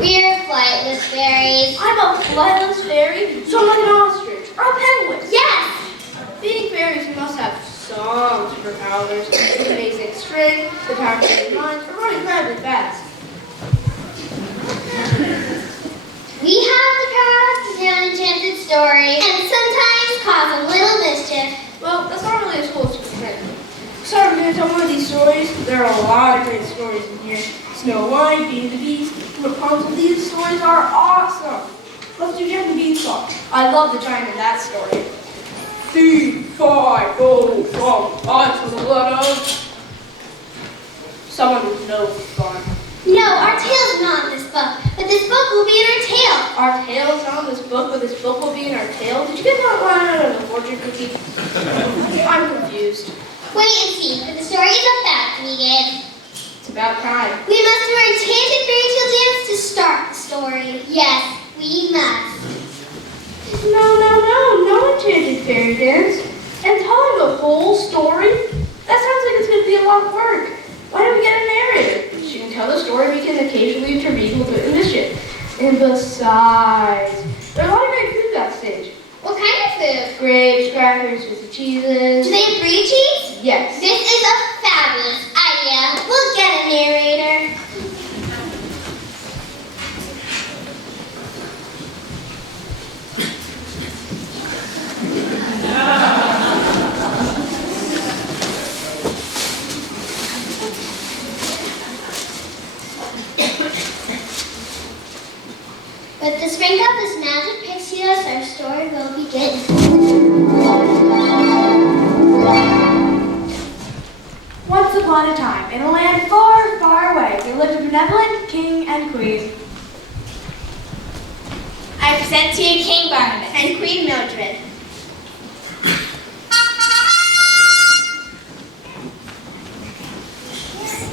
We're flightless fairies. I'm a flightless fairy, so I'm like an ostrich or a penguin. Yes! Being fairies, we must have some superpowers, amazing strength, the power to read minds, or run incredibly fast. We have the power to tell an enchanted story and sometimes cause a little mischief. Well, that's not really as cool as you think. So I'm going to tell one of these stories. There are a lot of great stories in here. Snow White, Beauty and the Beast, Rapunzel. These stories are awesome. Let's do Jack and the Beanstalk. I love the giant in that story. C-5-O from I to the letter. Someone with no fun. No, our tail's not in this book, but this book will be in our tail. Our tail's not in this book, but this book will be in our tail. Did you get that line out of the fortune cookie? I'm confused. Wait and see, for the story is about to begin. It's about time. We must do our enchanted fairy tale dance to start the story. Yes, we must. No enchanted fairy dance. And telling the whole story? That sounds like it's going to be a lot of work. Why don't we get a narrator? She can tell the story, we can occasionally intervene with the mischief. And besides, there's a lot of great food backstage. What kind of food? Grapes, crackers, Swiss cheeses. Do they have brie cheese? Yes. This is a fabulous idea. We'll get a narrator. With the sprinkle of this magic pixie dust, our story will begin. Once upon a time, in a land far, far away, there lived a benevolent king and queen. I present to you King Barnabas and Queen Mildred.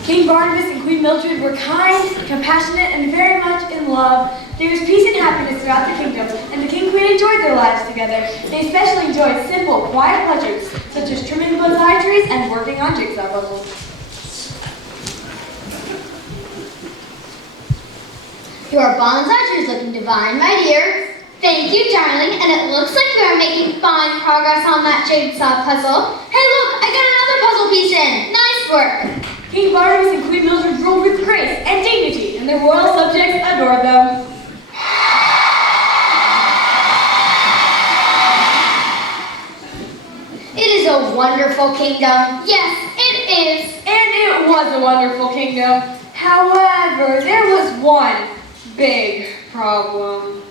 King Barnabas and Queen Mildred were kind, compassionate, and very much in love. There was peace and happiness throughout the kingdom, and the king and queen enjoyed their lives together. They especially enjoyed simple, quiet pleasures, such as trimming bonsai trees and working on jigsaw puzzles. Your bonsai tree is looking divine, my dear. Thank you, darling, and it looks like we are making fine progress on that jigsaw puzzle. Hey, look, I got another puzzle piece in. Nice work. King Barnabas and Queen Mildred ruled with grace and dignity, and their royal subjects adored them. It is a wonderful kingdom. Yes, it is. And it was a wonderful kingdom. However, there was one big problem.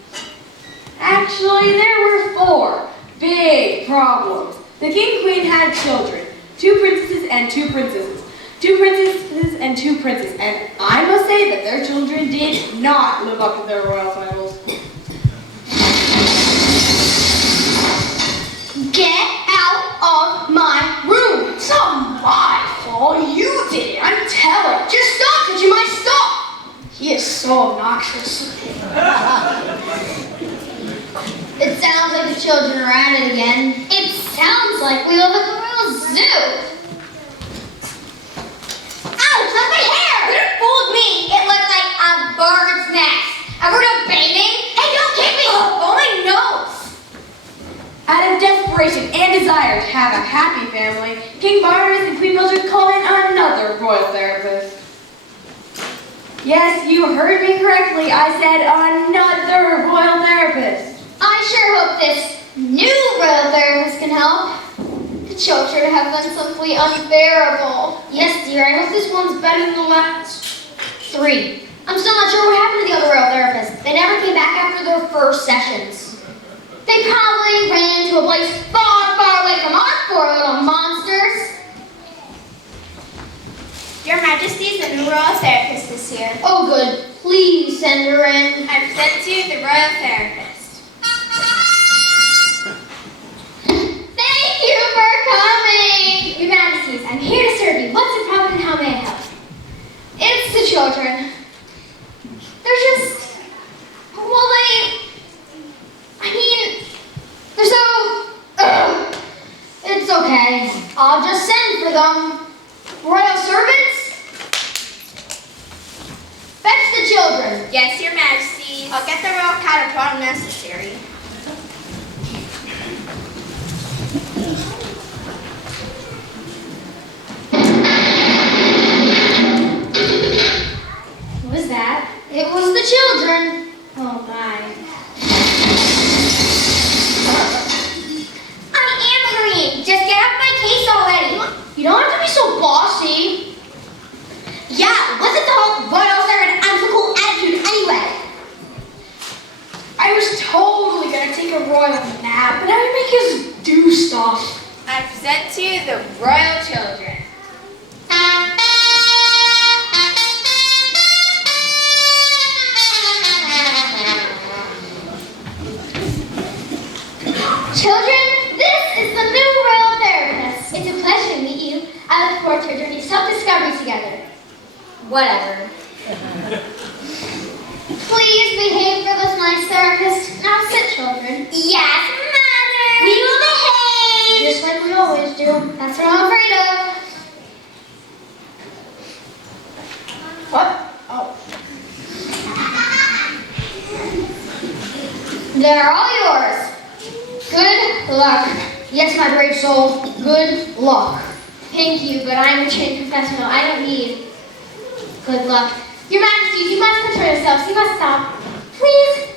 Actually, there were 4 big problems. The king and queen had children, 2 princesses and 2 princesses. 2 princesses and 2 princes, and I must say that their children did not live up to their royal titles. Get out of my room. It's not my fault. You did it. I'm telling. Just stop it. You might stop. He is so obnoxious. It sounds like the children are at it again. It sounds like we live at the royal zoo. Ouch, that's my hair! You fooled me! It looked like a bird's nest. Ever done bathing? Hey, don't kick me! Oh, my nose! Out of desperation and desire to have a happy family, King Barnabas and Queen Mildred called in another royal therapist. Yes, you heard me correctly. I said another royal therapist. I sure hope this new royal therapist can help. The children have been simply unbearable. Yes, dear, I hope this one's better than the last 3. I'm still not sure what happened to the other royal therapists. They never came back after their first sessions. They probably ran into a place far, far away from our 4 little monsters. Your Majesty, the new royal therapist is here. Oh, good. Please send her in. I present to you the royal therapist. Thank you for coming. Your Majesties, I'm here to serve you. What's the problem and how may I help? It's the children. They're just, well, they're so, it's okay. I'll just send for them. Royal servants, fetch the children. children. Yes, Your Majesty. I'll get the royal cat upon necessary. What was that? It was the children. Oh my. I am hurrying. Just get off my case already. You don't have to be so bossy. Yeah, what's the whole royal servant uncle attitude anyway? I was totally gonna take a royal nap, but now you make us do stuff. I present to you the royal children. Children, this is the new royal therapist. It's a pleasure to meet you. I look forward to our journey of self-discovery together. Whatever. Please behave for this nice therapist. Now sit, children. Yes, Mother. We will behave. Just like we always do. That's what I'm afraid of. What? Oh. They're all yours. Good luck. Yes, my brave soul. Good luck. Thank you, but I'm a trained professional. I don't need good luck. Your Majesty, you must control yourselves. You must stop. Please.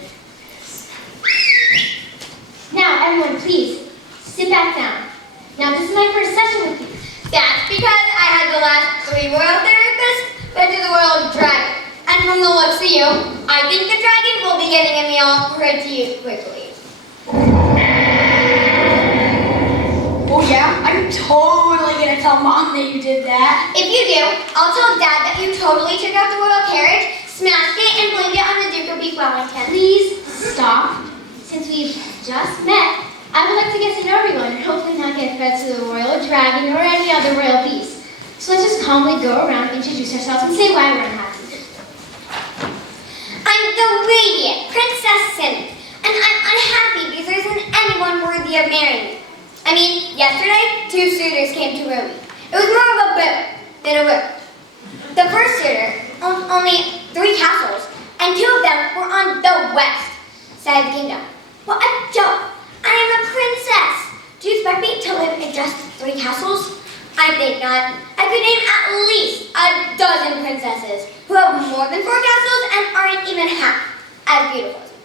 Now, everyone, please, sit back down. Now, this is my first session with you. That's because I had the last 3 royal therapists, but to the royal dragon. And from the looks of you, I think the dragon will be getting a meal pretty quickly. Oh yeah? I'm totally gonna tell Mom that you did that. If you do, I'll tell Dad that you totally took out the royal carriage, smashed it, and blamed it on the Duke of Wellington. Please stop. Since we've just met, I would like to get to know everyone and hopefully not get fed to the royal dragon or any other royal beast. So let's just calmly go around, introduce ourselves, and say why we're unhappy. I'm the radiant Princess Cinnamon, and I'm unhappy because there isn't anyone worthy of marrying me. I mean, yesterday, 2 suitors came to woo me. It was more of a boo than a woo. The first suitor owned only 3 castles, and 2 of them were on the west side of the kingdom. Well, I don't. I am a princess. Do you expect me to live in just 3 castles? I think not. I could name at least a dozen princesses who have more than 4 castles and aren't even half as beautiful as me.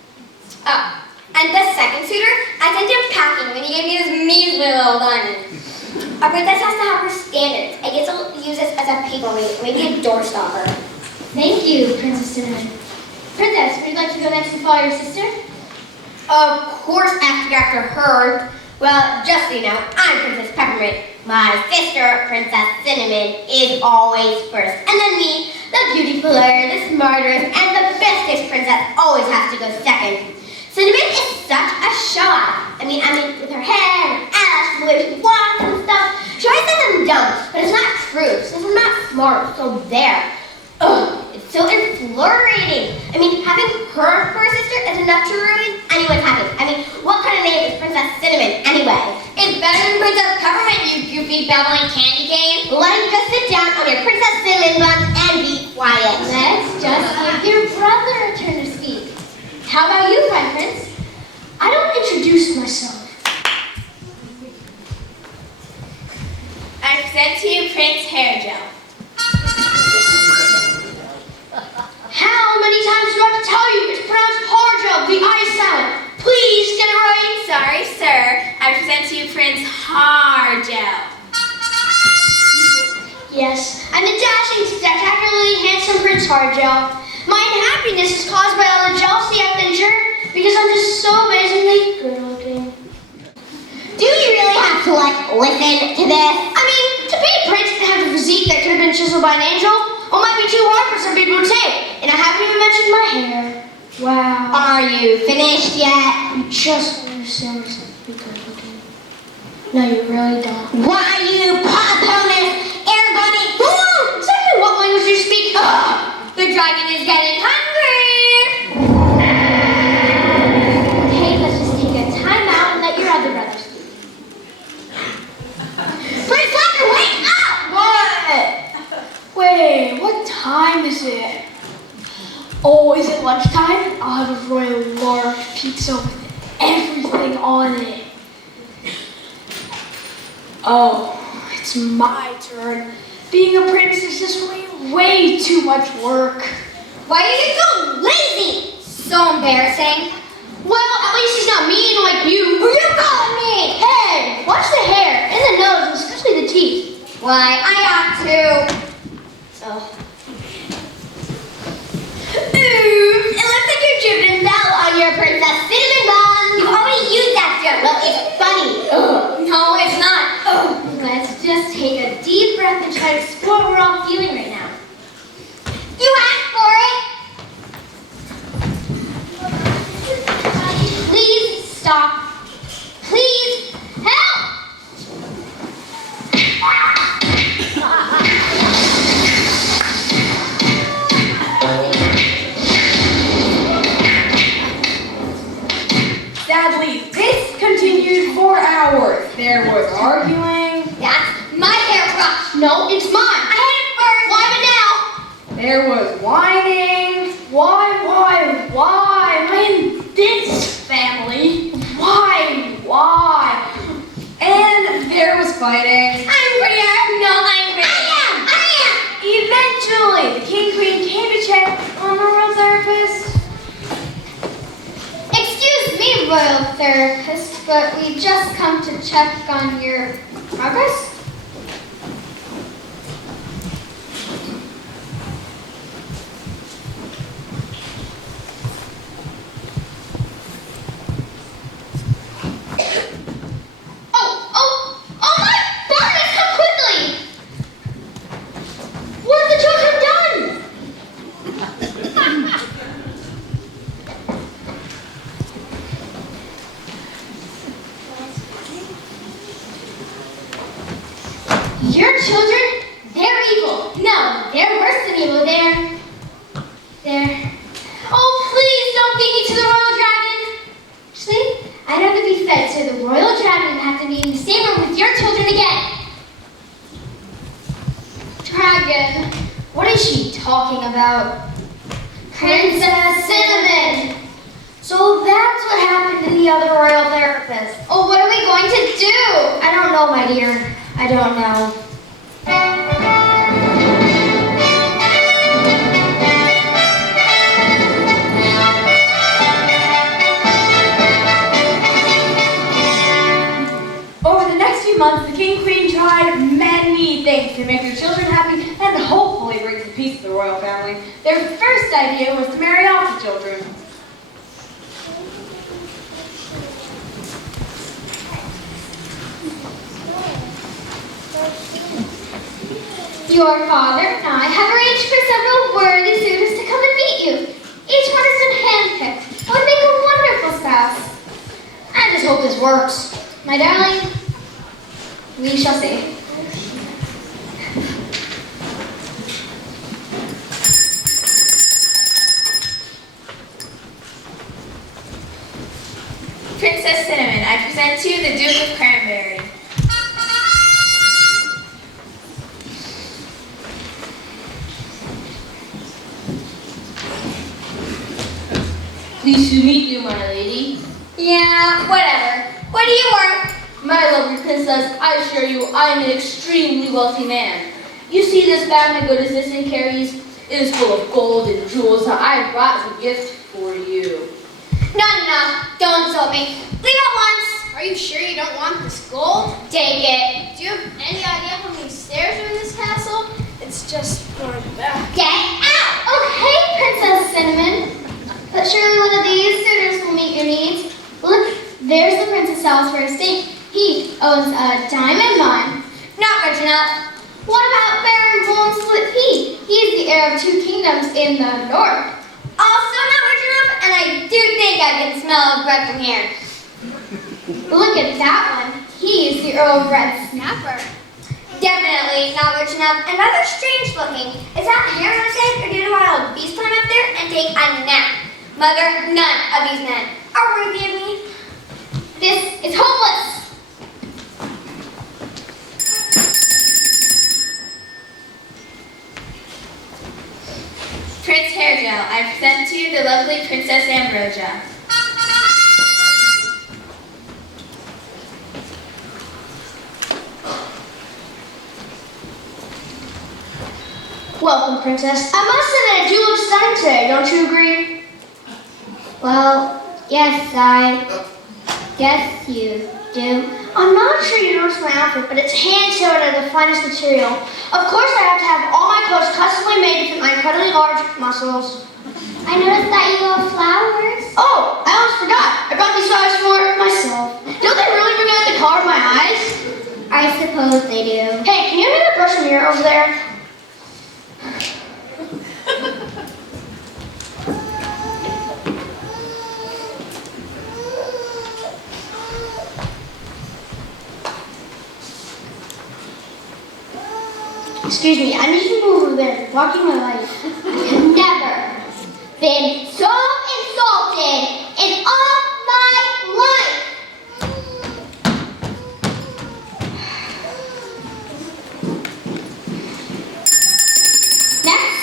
Oh. And the second suitor, I sent him packing when he gave me this measly little diamond. A princess has to have her standards. I get to use this as a paperweight, maybe a doorstopper. Thank you, Princess Cinnamon. Princess, would you like to go next and follow your sister? Of course, after her. Well, just so you know, I'm Princess Peppermint. My sister, Princess Cinnamon, is always first. And then me, the beautifuler, the smartest, and the bestest princess always has to go second. Cinnamon is such a show-off. I mean, with her hair and ass, the way she walks and stuff. She always says I'm dumb, but it's not true. She says I'm not smart, so there. Ugh, it's so infuriating. I mean, having her for a sister is enough to ruin anyone's happiness. I mean, what kind of name is Princess Cinnamon anyway? It's better than Princess Peppermint, you goofy babbling candy cane. Why don't you just sit down on your Princess Cinnamon buns and be quiet? Let's just give your brother a turn to speak. How about you, my prince? I don't introduce myself. I present to you Prince Hair Gel. How many times do I have to tell you? It's pronounced Harjo, the I sound. Please get it right. Sorry, sir. I present to you Prince Harjo. Yes, I'm the dashing, spectacularly handsome Prince Harjo. My unhappiness is caused by all the jealousy I've endured because I'm just so amazingly good looking. Do you really have to, listen to this? I mean, to be a prince and have a physique that could have been chiseled by an angel, well, might be too hard for some people to take. And I haven't even mentioned my hair. Wow. Are you finished yet? You just understand yourself to be good looking. No, you really don't. Why you pop-bonus, air bunny? Exactly what language do you speak? The dragon is getting hungry. Okay, let's just take a time out and let your other brother speak. Prince Landor, wake up! What? Wait, what time is it? Oh, is it lunchtime? I'll have a royal large pizza with everything on it. Oh, it's my turn. Being a prince is just way too much work. Why are you so lazy? So embarrassing. Well, at least he's not mean like you. Who you calling me? Hey, watch the hair and the nose, and especially the teeth. Why, I ought to. So, Ooh, it looks like you're dripping and fell on your Princess Cinnamon bun. You already used that joke. Well, it's funny. Ugh. No, it's not. Ugh. let's just take a deep breath and try to explore what we're all feeling right now. You asked for it. Please stop. Please help. Sadly, this continued for hours. There was arguing. That's my hairbrush. No, it's mine. I hit it first. Why but now? There was whining. Why? Am I in this family? Why? And there was fighting. I'm prettier. No, I'm prettier. I am. Eventually, the king queen came to check on the royal therapist. Excuse me, royal therapist, but we just come to check on your progress. Oh my! Barnabas, come quickly! What have the children done? Your children? They're evil. No, they're worse than evil. They're... Oh, please don't feed me to the royal dragon. Actually, I'd rather be fed to the royal dragon than have to be in the same room with your children again. Dragon? What is she talking about? Princess Cinnamon. So that's what happened to the other royal therapist. Oh, what are we going to do? I don't know, my dear. I don't know. Over the next few months, the king queen tried many things to make their children happy and hopefully bring some peace to the royal family. Their first idea was to marry off the children. Your father and I have arranged for several worthy suitors to come and meet you. Each one has been handpicked and would make a wonderful spouse. I just hope this works. My darling, we shall see. Princess Cinnamon, I present to you the Duke of Cranberry. Pleased to meet you, my lady. Yeah, whatever. What do you want? My lovely princess, I assure you, I am an extremely wealthy man. You see this bag my good assistant carries? It is full of gold and jewels that I brought as a gift for you. No. Don't insult me. Leave at once. Are you sure you don't want this gold? Take it. Do you have any idea how many stairs are in this castle? It's just going back. Get out. Okay, Princess Cinnamon. But surely one of these suitors will meet your needs. Look, there's the Prince of Salisbury estate. He owns a diamond mine. Not rich enough. What about Baron Von Split Pea? He is the heir of 2 kingdoms in the north. Also not rich enough, and I do think I can smell bread from here. Look at that one. He is the Earl of Red Snapper. Definitely not rich enough and rather strange looking. Is that hair on his head, or did a wild beast climb up there and take a nap? Mother, none of these men are worthy of me. This is hopeless. Prince Hair Gel, I present to you the lovely Princess Ambrosia. Welcome, Princess. I must say that you look stunning today, don't you agree? Well, yes, I guess you do. I'm not sure you noticed my outfit, but it's hand-sewed out of the finest material. Of course, I have to have all my clothes customly made to fit my incredibly large muscles. I noticed that you love flowers. Oh, I almost forgot. I brought these flowers for myself. Don't they really bring out the color of my eyes? I suppose they do. Hey, can you hand me the brush and mirror over there? Excuse me, I need you to move over there. Blocking my light. I've never been so insulted in all my life. Next.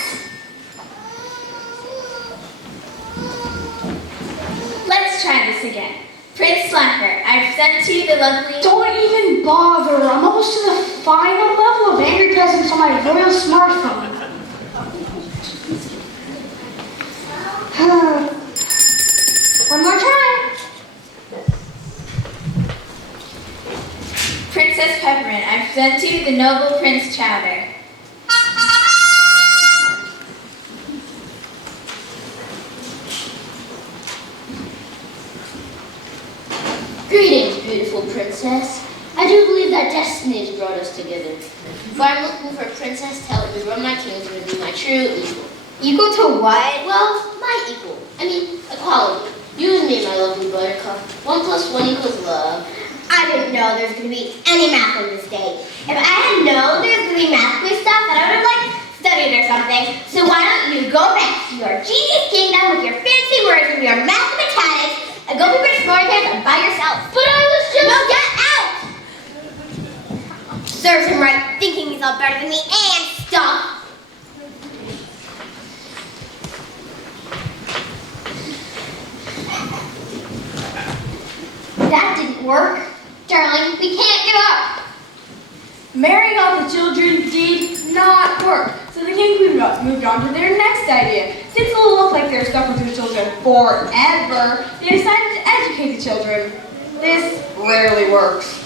Let's try this again. Prince Slacker, I present to you the lovely... Don't even bother. I'm almost to the final level of angry peasants on my royal smartphone. One more try. Princess Peppermint, I present to you the noble Prince Chowder. Greetings, beautiful princess. I do believe that destiny has brought us together. If I'm looking for a princess to help me run my kingdom and be my true equal. Equal to what? Well, my equal. I mean, equality. You and me, my lovely buttercup. 1 + 1 = love. I didn't know there was going to be any math on this day. If I had known there was going to be math quiz stuff, then I would have, studied or something. So why don't you go back to your genius kingdom with your fancy words and your mathematics and go be British Morning Pants by yourself. But I was just... No, get out! Serves him right, thinking he's all better than me and stuff. That didn't work. Darling, we can't get up. Marrying off the children did not work, so the king queen moved on to their next idea. Since it will look like they're stuck with their children forever, they decided to educate the children. This rarely works.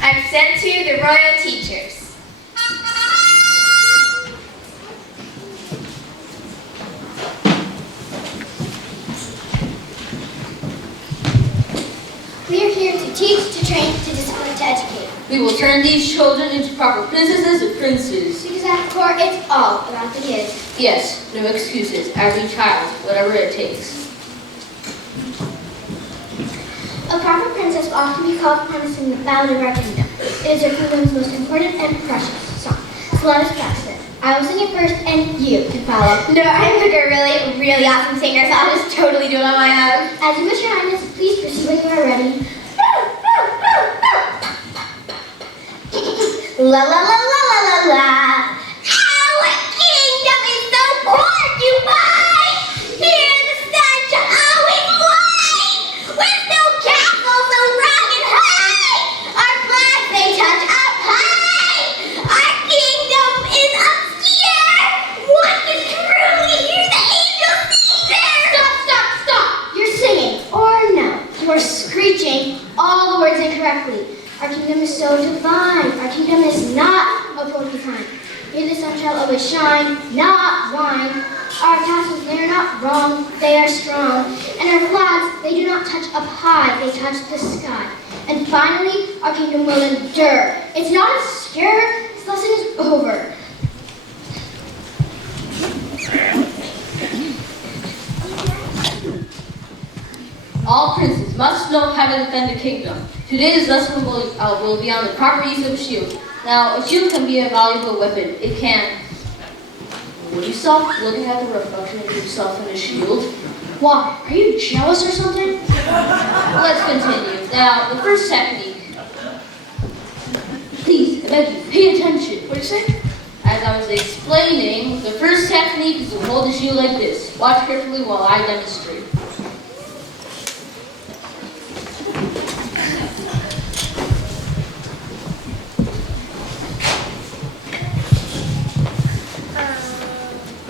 I present to you the royal teachers. We are here to teach, to train, to discipline, to educate. We will turn these children into proper princesses and princes. Because at the core, it's all about the kids. Yes, no excuses. Every child, whatever it takes. A proper princess will often be called upon to sing the ballad of our kingdom. It is our kingdom's most important and precious song. So let us practice it. I will sing it first, and you can follow. No, I'm like a really, really awesome singer, so I'll just totally do it on my own. As you wish, Your Highness, please proceed when you are ready. La la la la la la la. Our kingdom is so porcupine. Here the sun shall always white. With no castles so rugged high. Our flags they touch up high. Our kingdom is obscure. One can truly hear the angels sing there. Stop, stop, stop! You're singing, or no, you are screeching all the words incorrectly. Our kingdom is so divine. Our kingdom is not a porcupine. Here the sun shall always shine, not whine. Our castles, they are not wrong, they are strong. And our flags, they do not touch up high, they touch the sky. And finally, our kingdom will endure. It's not obscure, this lesson is over. All princes must know how to defend a kingdom. Today's lesson will be on the proper use of a shield. Now, a shield can be a valuable weapon. It can... Would you stop looking at the reflection of yourself in a shield? Why? Are you jealous or something? Let's continue. Now, the first technique. Please, I beg you, pay attention. What'd you say? As I was explaining, the first technique is to hold the shoe like this. Watch carefully while I demonstrate.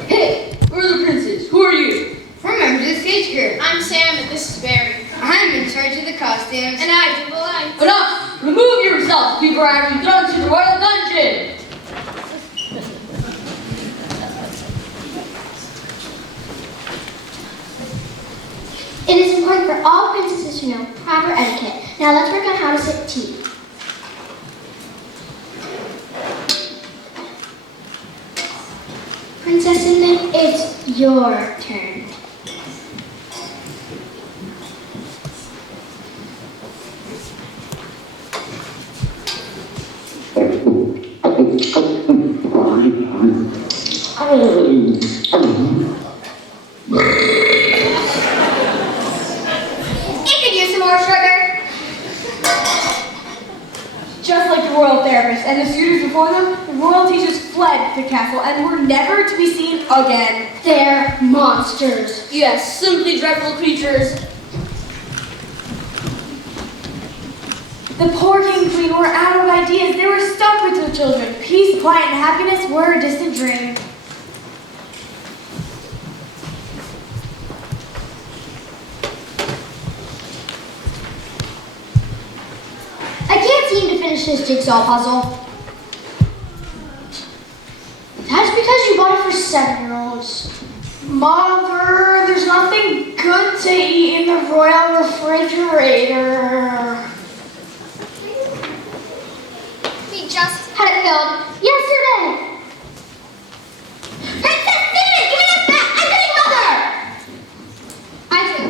Hey, we're the princes. Who are you? We're members of the stage group. I'm Sam and this is Barry. I'm in charge of the costumes. And I do the lines. Enough! Remove yourself before I have you thrown to the royal dungeon! It is important for all princesses to know proper etiquette. Now let's work on how to sip tea. Princess Cinnamon, it's your turn. It could use some more sugar. Just like the royal therapists and the suitors before them, the royalty just fled the castle and were never to be seen again. They're monsters. Yes, simply dreadful creatures. The poor king and queen were out of ideas. They were stuck with the children. Peace, quiet, and happiness were a distant dream. I can't seem to finish this jigsaw puzzle. That's because you bought it for 7-year-olds. Mother, there's nothing good to eat in the royal refrigerator. We just had it filled yesterday. Princess Cinnamon, give me that back! I'm getting mother! I do.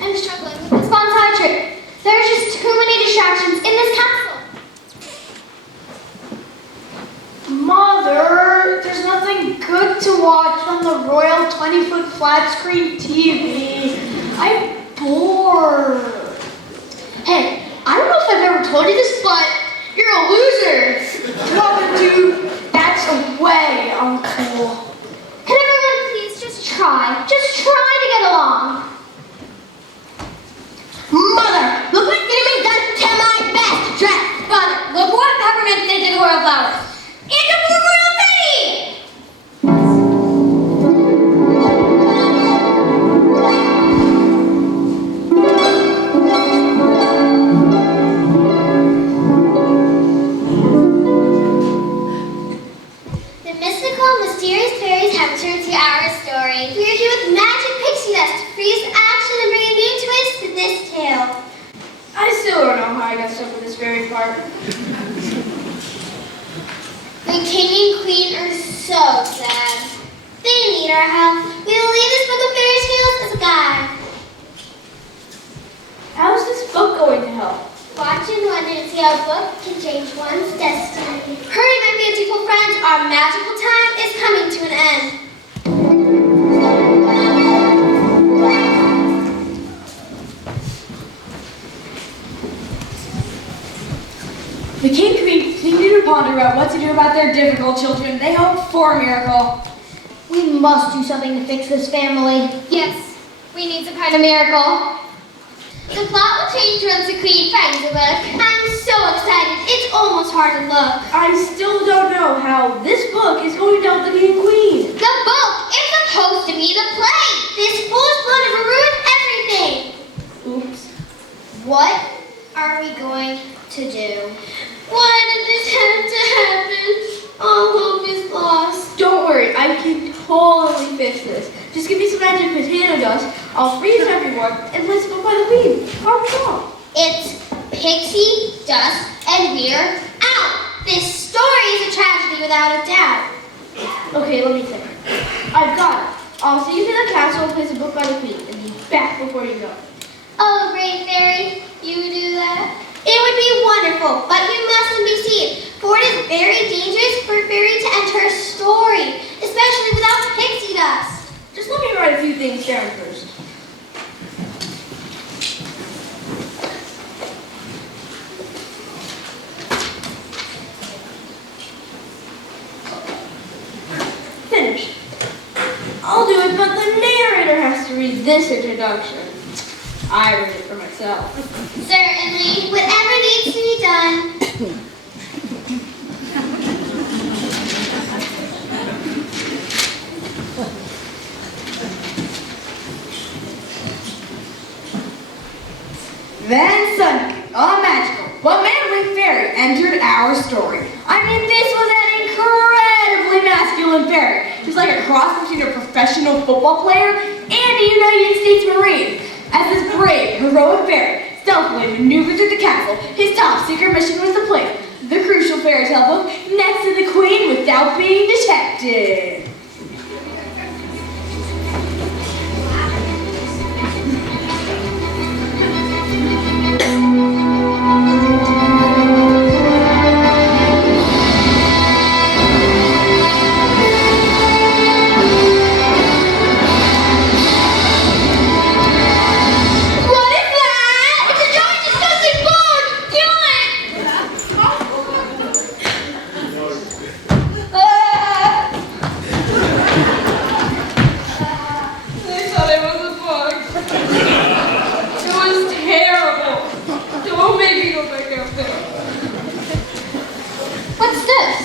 I'm struggling with this bonsai trick. There's just too many distractions in this castle. Mother, there's nothing good to watch on the royal 20-foot flat screen TV. I'm bored. Hey, I don't know if I've ever told you this, but you're a loser. Mother, dude, that's way uncool. Can everyone please just try to get along? Mother, look what Cinnamon does to my best dress! Mother, look what Peppermint did to the royal flowers! And the royal teddy! The mystical, mysterious fairies have returned to our story. We are here with magic pixie dust to freeze action and bring a new twist to this tale. I still don't know how I got stuck with this fairy part. The king and queen are so sad. They need our help. We will leave this book of fairy tales as a guide. How is this book going to help? Watch and wonder and see how a book can change one's destiny. Hurry, my beautiful friends. Our magical time is coming to an end. The king and queen continue to ponder about what to do about their difficult children. They hope for a miracle. We must do something to fix this family. Yes, we need some kind of miracle. The plot will change once the queen finds the book. I'm so excited. It's almost hard to look. I still don't know how this book is going to help the king and queen. The book is supposed to be the play. This fool's blood will ruin everything. Oops. What are we going to do? Why did this have to happen? All hope is lost. Don't worry, I can totally fix this. Just give me some magic potato dust, I'll freeze everyone, and place the book by the queen. Problem solved. It's pixie dust and we're out. This story is a tragedy without a doubt. Okay, let me think. I've got it. I'll see you to the castle and place the book by the queen, and be back before you go. Oh, great fairy, you would do that? It would be wonderful, but you mustn't be seen, for it is very dangerous for a fairy to enter a story, especially without pixie dust. Just let me write a few things down first. read this introduction. I read it for myself. Certainly, whatever needs to be done. Then suddenly, a magical but manly fairy entered our story. I mean, this was an incredibly masculine fairy. He was like a cross between a professional football player and a United States Marine. As this brave, heroic fairy stealthily maneuvered through the castle, his top secret mission was to place the crucial fairy tale book next to the queen without being detected. What's this?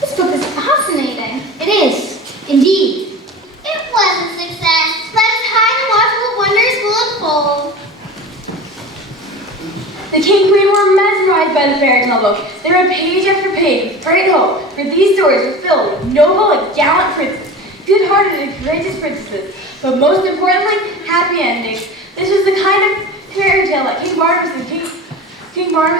This book is fascinating. It is, indeed. It was a success. Let us hide and watch what wonders will unfold. The king and queen were mesmerized by the fairy tale book. They read page after page with great hope, for these stories were filled with noble and gallant princes, good-hearted and courageous princesses, but most importantly, happy endings. This was the kind of fairy tale that King Barnabas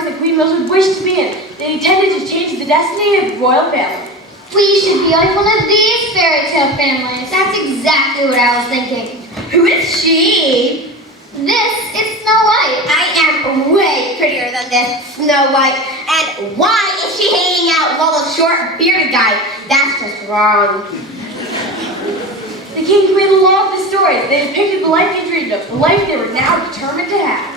and Queen Mildred wished to be in. They intended to change the destiny of the royal family. We should be like one of these fairy tale families. That's exactly what I was thinking. Who is she? This is Snow White. I am way prettier than this Snow White. And why is she hanging out with all those short bearded guys? That's just wrong. The king and queen loved the stories. They depicted the life they dreamed of, the life they were now determined to have.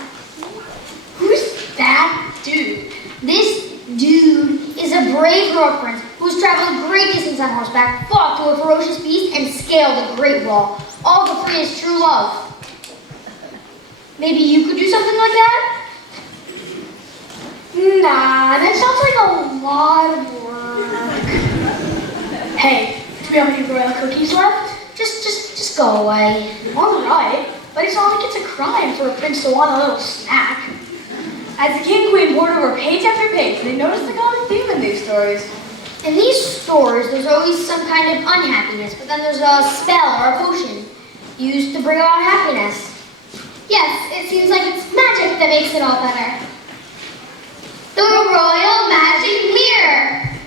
Who's that dude? This dude is a brave heroic prince who's traveled a great distance on horseback, fought to a ferocious beast, and scaled a great wall, all to free his true love. Maybe you could do something like that? Nah, that sounds like a lot of work. Hey, do we have any royal cookies left? Just go away. All right, but it's not like it's a crime for a prince to want a little snack. As the king and queen pored over page after page, they noticed the common theme in these stories. In these stories, there's always some kind of unhappiness, but then there's a spell or a potion used to bring about happiness. Yes, it seems like it's magic that makes it all better. The Royal Magic Mirror.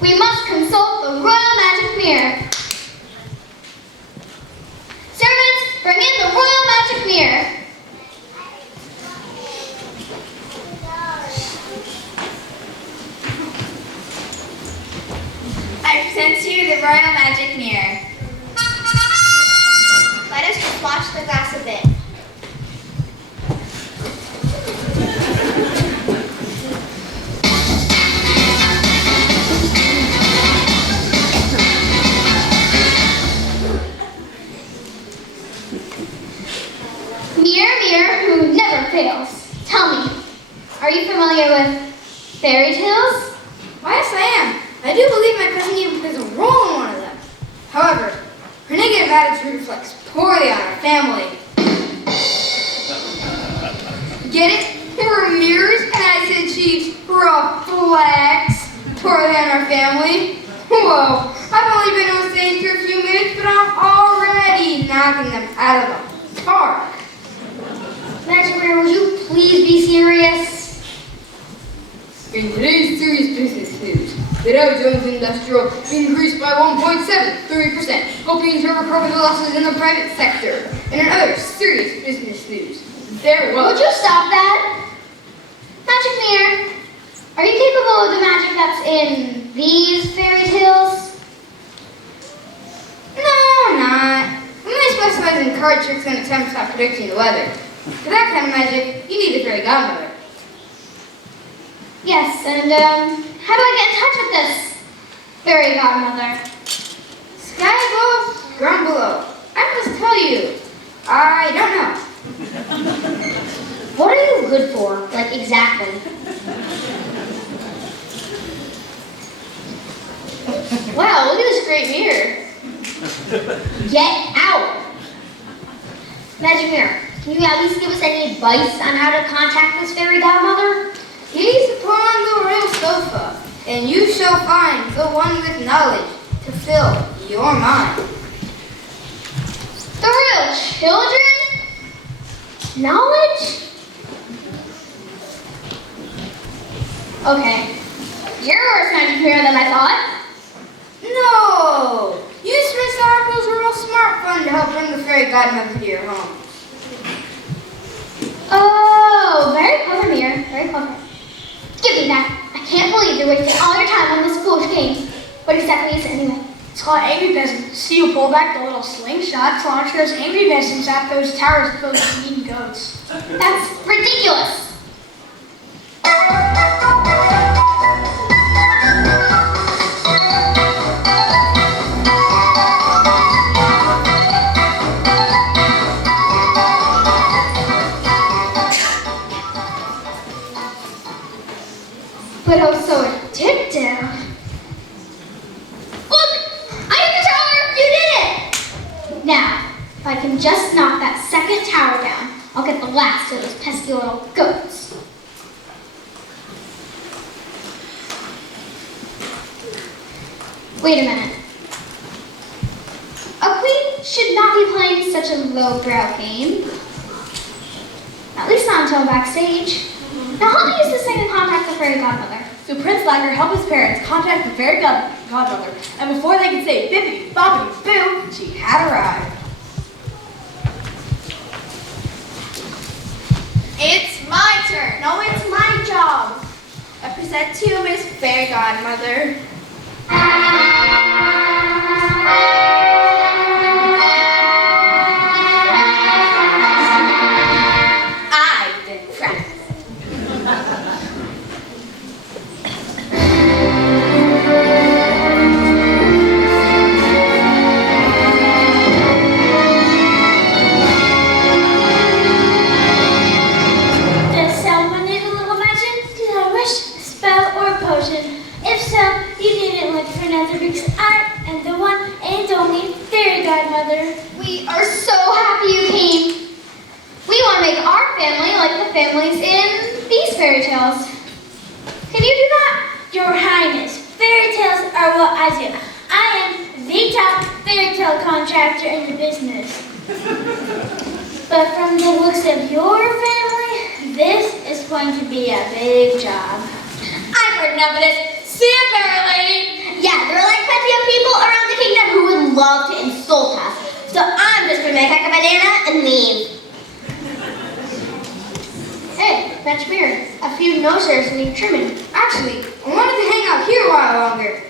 We must consult the Royal Magic Mirror. Servants, bring in the Royal Magic Mirror. I've sent you the Royal Magic Mirror. Let us just watch the glass a bit. Mirror, mirror, who never fails. Tell me, are you familiar with fairy tales? Why, yes, I am. I do believe my cousin even plays a role in one of them. However, her negative attitude reflects poorly on our family. Get it? There were mirrors, and I said she reflects poorly on our family. Whoa, I've only been on stage for a few minutes, but I'm already knocking them out of the park. Magic Mirror, would you please be serious? In today's serious business news, the Dow Jones Industrial increased by 1.73%, hoping to recover the losses in the private sector. And in other serious business news, there was... Would you stop that? Magic Mirror, are you capable of the magic that's in these fairy tales? No, I'm not. I only specialize in card tricks and attempts at predicting the weather. For that kind of magic, you need a fairy godmother. Yes, and how do I get in touch with this Fairy godmother. Sky above, ground below. I must tell you, I don't know. What are you good for? Like, exactly. Wow, look at this great mirror. Get out! Magic Mirror, can you at least give us any advice on how to contact this fairy godmother? Gaze upon the royal sofa, and you shall find the one with knowledge to fill your mind. The real children? Knowledge? Okay. You're worse Magic Mirror than I thought. No! Use Miss Oracle's Rural Smart Fund to help bring the fairy godmother to your home. Oh, very clever, Mirror. Very clever. Give me that. I can't believe you're wasting all your time on this foolish game. What exactly is it anyway? It's called Angry Peasant. See you pull back the little slingshot to launch those angry peasants at those towers filled with mean goats. That's ridiculous. But oh, so addictive. Look! I hit the tower! You did it! Now, if I can just knock that second tower down, I'll get the last of those pesky little goats. Wait a minute. A queen should not be playing such a lowbrow game. At least not until I'm backstage. Now help me use this thing to contact the fairy godmother. So Prince Landor helped his parents contact the fairy godmother, and before they could say bippity boppity boo, she had arrived. It's my turn. No, it's my job. I present to you Miss Fairy Godmother. I've been practicing. Does someone need a little magic? Did I wish, spell, or potion? If so, you needn't look for another because I am the one and only fairy godmother. We are so happy you came. We want to make our family like the families in these fairy tales. Can you do that? Your Highness, fairy tales are what I do. I am the top fairy tale contractor in the business. But from the looks of your family, this is going to be a big job. I've heard enough of this. See you, fairy lady. Yeah, there are like plenty of people around the kingdom who would love to insult us. So I'm just gonna make like a banana and leave. Hey, Magic Mirror, a few nose hairs need trimming. Actually, I wanted to hang out here a while longer.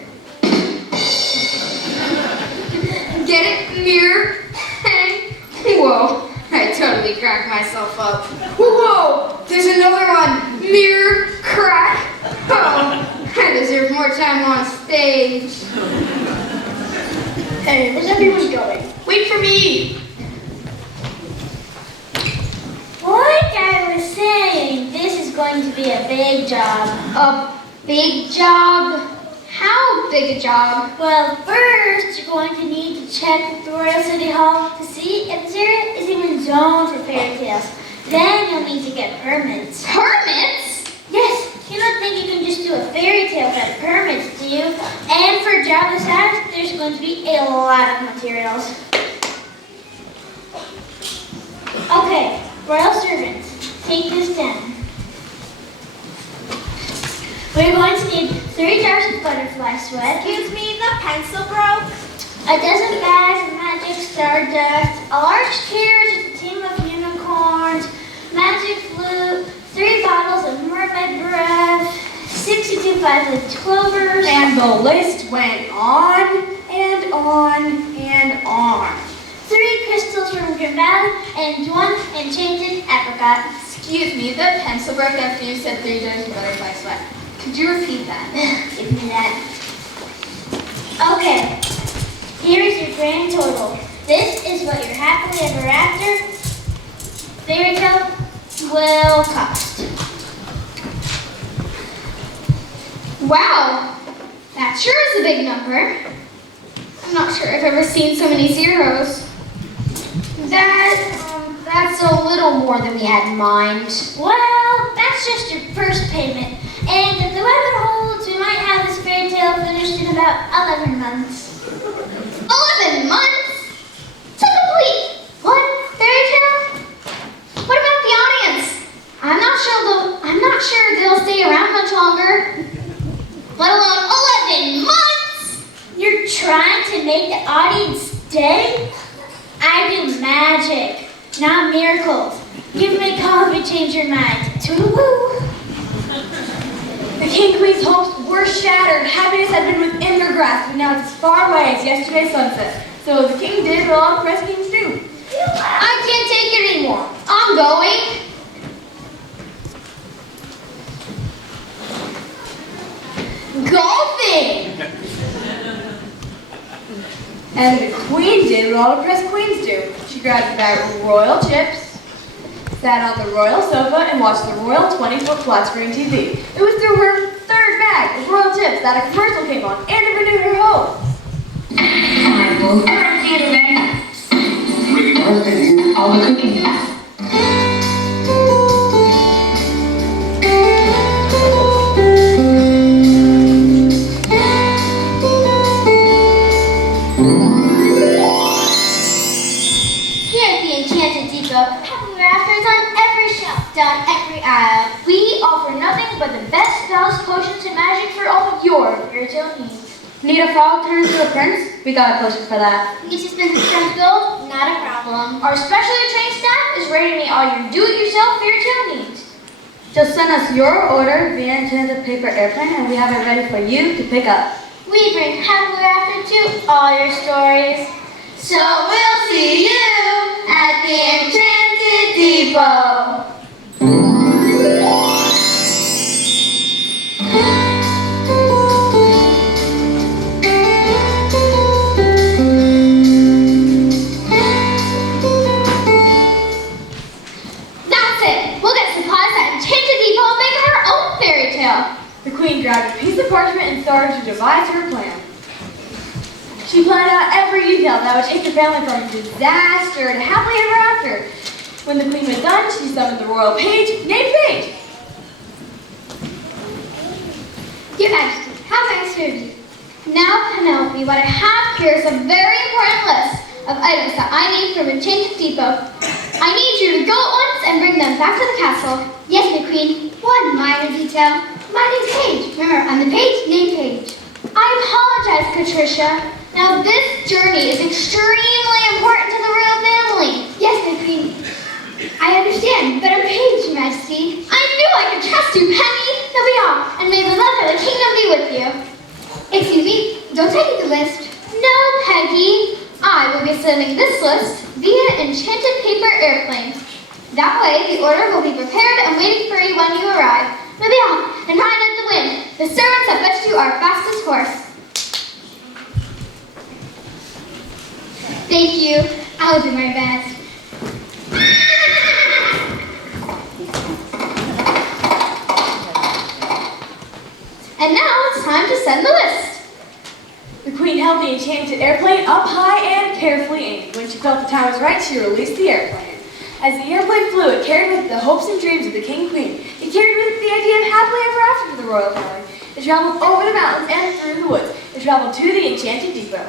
Get it, mirror? Hang. Whoa, I totally cracked myself up. Whoa, there's another one. Mirror, crack. Oh, I deserve more time on stage. Hey, where's everyone going? Wait for me. Like I was saying, this is going to be a big job. A big job? How big a job? Well, first, you're going to need to check the Royal City Hall to see if this area is even zoned for fairy tales. Then you'll need to get permits. Permits? Yes, you don't think you can just do a fairy tale without permits, do you? And for a job this size, there's going to be a lot of materials. Okay, royal servants, take this down. We're going to need 3 jars of butterfly sweat. Excuse me, the pencil broke. A dozen bags of magic stardust, a large carriage with a team of unicorns, magic flute, 3 bottles of mermaid breath, 62 5-leaf clovers, And the list went on and on and on. 3 crystals from Grim Valley, and 1 enchanted apricot. Excuse me, the pencil broke after you said 3 jars of butterfly sweat. Could you repeat that? Give me that. Okay, here is your grand total. This is what your happily ever after fairy tale will cost. Wow, that sure is a big number. I'm not sure I've ever seen so many zeros. That's a little more than we had in mind. Well, that's just your first payment. And if the weather holds, we might have this fairy tale finished in about 11 months. 11 months? To complete one fairy tale? What about the audience? I'm not sure they'll stay around much longer. Let alone 11 months! You're trying to make the audience stay? I do magic, not miracles. Give me a call if you change your mind. Toodaloo. The King Queen's hopes were shattered. Happiness had been within their grasp, but now it's as far away as yesterday's sunset. So the king did what all press kings do. I can't take it anymore. I'm going. Golfing! And the queen did what all the press queens do. She grabbed a bag of royal chips, sat on the royal sofa, and watched the royal 20-foot flat-screen TV. It was through her third bag of royal chips that a commercial came on, and it renewed her hope. All the cooking. Down every aisle. We offer nothing but the best spells, potions, and magic for all of your fairy tale needs. Need a frog turn into a prince? We got a potion for that. Need to spend some time gold? Not a problem. Our specially trained staff is ready to meet all your do-it-yourself fairy tale needs. Just send us your order via enchanted paper airplane and we have it ready for you to pick up. We bring happily after to all your stories. So we'll see you at the Enchanted Depot. The queen grabbed a piece of parchment and started to devise her plan. She planned out every detail that would take the family from disaster to happily ever after. When the queen was done, she summoned the royal page named Paige. Your Majesty, how may I serve you? Now, Penelope, what I have here is a very important list of items that I need from Enchanted Depot. I need you to go at once and bring them back to the castle. Yes, my queen. One minor detail. My name's Paige. Remember, I'm the page named Paige. I apologize, Patricia. Now, this journey is extremely important to the royal family. Yes, my queen. I understand, but I'm Paige, Your Majesty. I knew I could trust you, Penny. Now be off, and may the luck of the kingdom be with you. Excuse me, don't I need the list? No, Peggy. I will be sending this list via enchanted paper airplane. That way, the order will be prepared and waiting for you when you arrive. Now be off and ride at the wind. The servants have fetched you our fastest horse. Thank you. I'll do my best. And now it's time to send the list. The queen held the enchanted airplane up high and carefully aimed. When she felt the time was right, she released the airplane. As the airplane flew, it carried with it the hopes and dreams of the king and queen. It carried with it the idea of happily ever after for the royal family. It traveled over the mountains and through the woods. It traveled to the Enchanted Depot.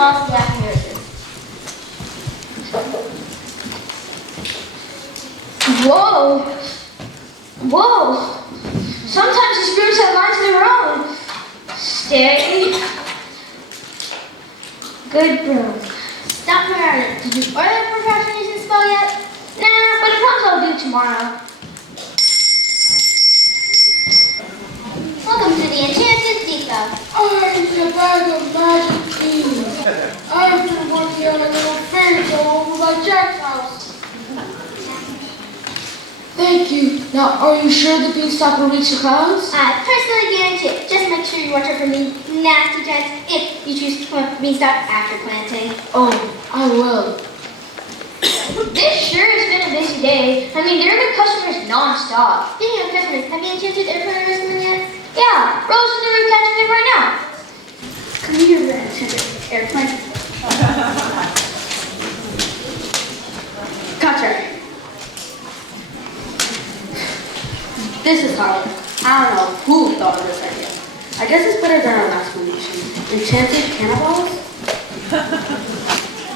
boss laughing at this. Whoa! Whoa! Sometimes the spirits have minds of their own. Stay. Good broom. Stop for a minute. Did you order the procrastination spell yet? Nah, but it comes I'll do tomorrow. Welcome to the Enchanted Depot. I'm the bag of magic keys. I've been working on a little fairy tale over by Jack's house. Thank you. Now, are you sure the beanstalk will reach the clouds? I personally guarantee it. Just make sure you watch out for nasty giants if you choose to plant beanstalk after planting. Oh, I will. This sure has been a busy day. I mean, there have been customers non-stop. Speaking of customers, have you enchanted airplane coming yet? Yeah, Rose and the roof catching them right now. Come here, the enchanted airplane. Gotcha. This is hard. I don't know who thought of this idea. I guess it's better than our last combination. Enchanted cannonballs?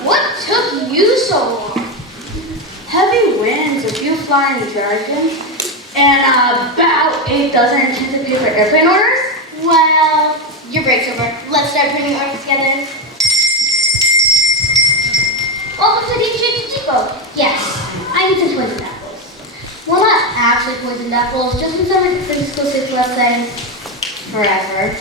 What took you so long? Heavy winds, a few flying dragons, and about 8 dozen enchanted paper airplane orders? Well, your break's over. Let's start putting orders together. Welcome to the Enchanted Depot. Yes, I need some poisoned apples. Well, not actually poisoned apples, just some exclusive, let's say, forever.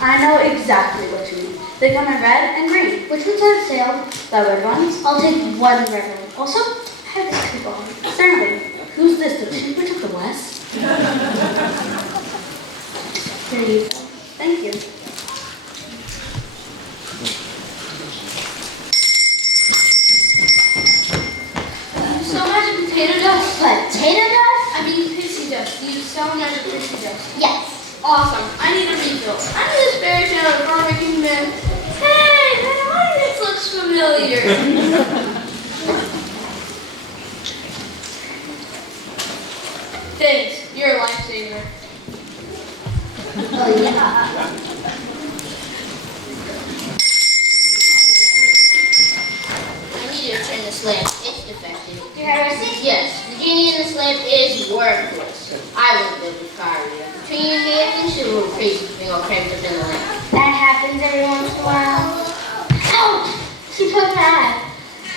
I know exactly what you mean. They come in red and green. Which ones are on sale? The red ones? I'll take one red one. Also, I have this coupon. Certainly. Who's this? The cheaper to the west? There you go. Thank you. So much potato dust. Potato dust? I mean pixie dust. You use so much pixie dust. Yes. Awesome. I need a refill. I'm this fairy tale of barbecue man. Hey, man, why this looks familiar? Thanks. You're a lifesaver. Oh, yeah. I need you to turn this lamp. It's defective. Do you have a receipt? Yes, the genie in this lamp is worthless. I won't be able to fire you. Between you and me, I think she's a little crazy thing all crammed up in the lamp. That happens every once in a while. Ouch! She poked my eye.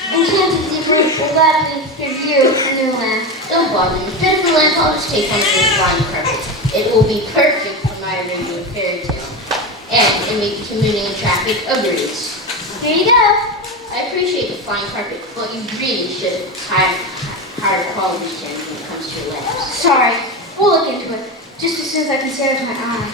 Enchanted Zebra will gladly give you a new lamp. Don't bother me. Fit the lamp, I'll just take one of this flying carpet. It will be perfect for my regular fairy tale. And it makes commuting and traffic a breeze. Here you go. I appreciate the flying carpet, but you really should have higher quality standards when it comes to your lamps. Sorry. We'll look into it. Just as soon as I can see it with my eye.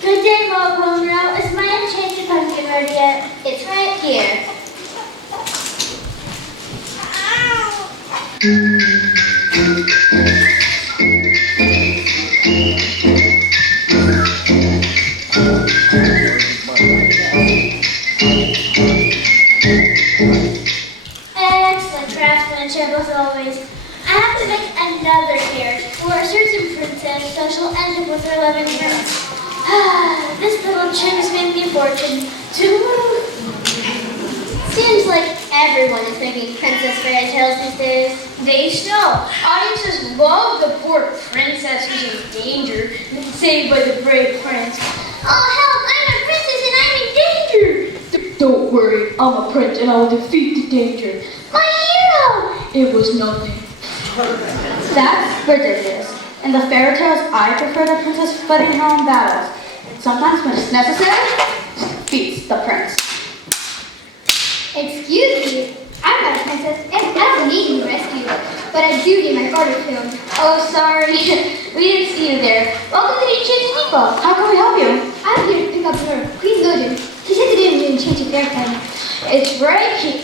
Good day, Monroe. Is my enchanted pumpkin ready yet? It's right here. Excellent craftsmanship as always. I have to make another carriage for a certain princess so she'll end up with her loving prince. This little trick has made me a fortune. Seems like everyone is making princess fairy tales these days. They still. Audiences love the poor princess who's in danger, saved by the brave prince. Oh, help! I'm a princess and I'm in danger! Don't worry, I'm a prince and I will defeat the danger. My hero! It was nothing. That's ridiculous. In the fairy tales, I prefer the princess fighting her own battles. Sometimes when it's necessary, defeats the prince. Excuse me, I'm not a princess and I don't need any rescue, but I do need my garter tuned. Oh, sorry, we didn't see you there. Welcome to the Enchanted Depot. How can we help you? I'm here to pick up her Queen's Logan. She sent it in the Enchanted Airplane. It's right here.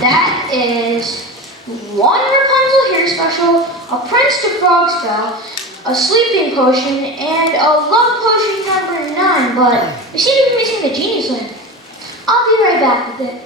That is one Rapunzel hair special, a Prince to Frog spell, a sleeping potion, and a love potion number 9, but we seem to be missing the genie's lamp. I'll be right back with it.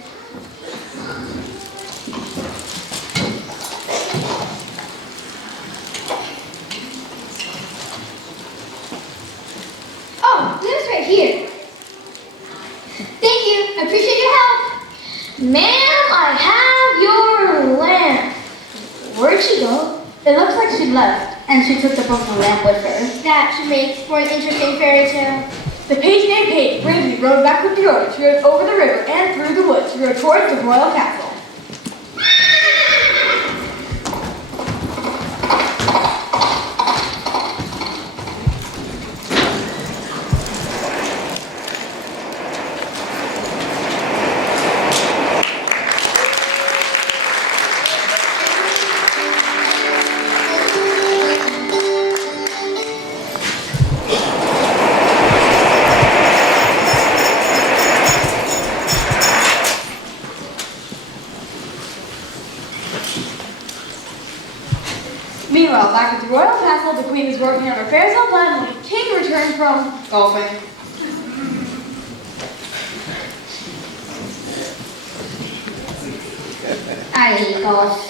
It looks like she left, and she took the broken lamp with her. That should make for an interesting fairy tale. The page named Paige bravely rode back with the order. She rode over the river and through the woods. She rode towards the royal castle. Meanwhile, back at the royal castle, the queen is working on her fairy tale plan when the king returned from golfing. I hate golf.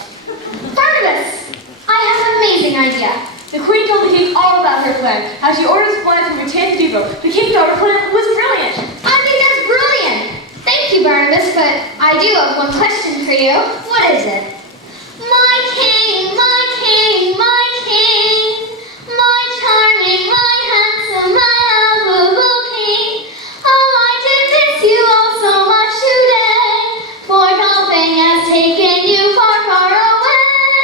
Barnabas! I have an amazing idea. The queen told the king all about her plan, how she ordered supplies from her Tin Depot. The king thought her plan was brilliant. I think that's brilliant. Thank you, Barnabas, but I do have one question for you. What is it? My king, my king, my king, my charming, my handsome, my lovable king. Oh, I did miss you all so much today, for golfing has taken you far, far away.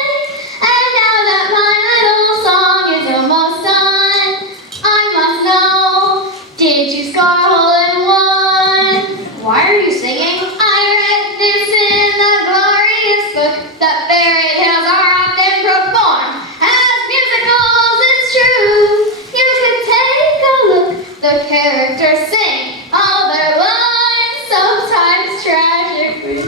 And now that my little song is almost done, I must know, did you score a hole in one? Why are you singing? I read this in the glorious book that fairy tales are often performed as musicals. It's true. You could take a look. The characters sing all their lines, sometimes tragically,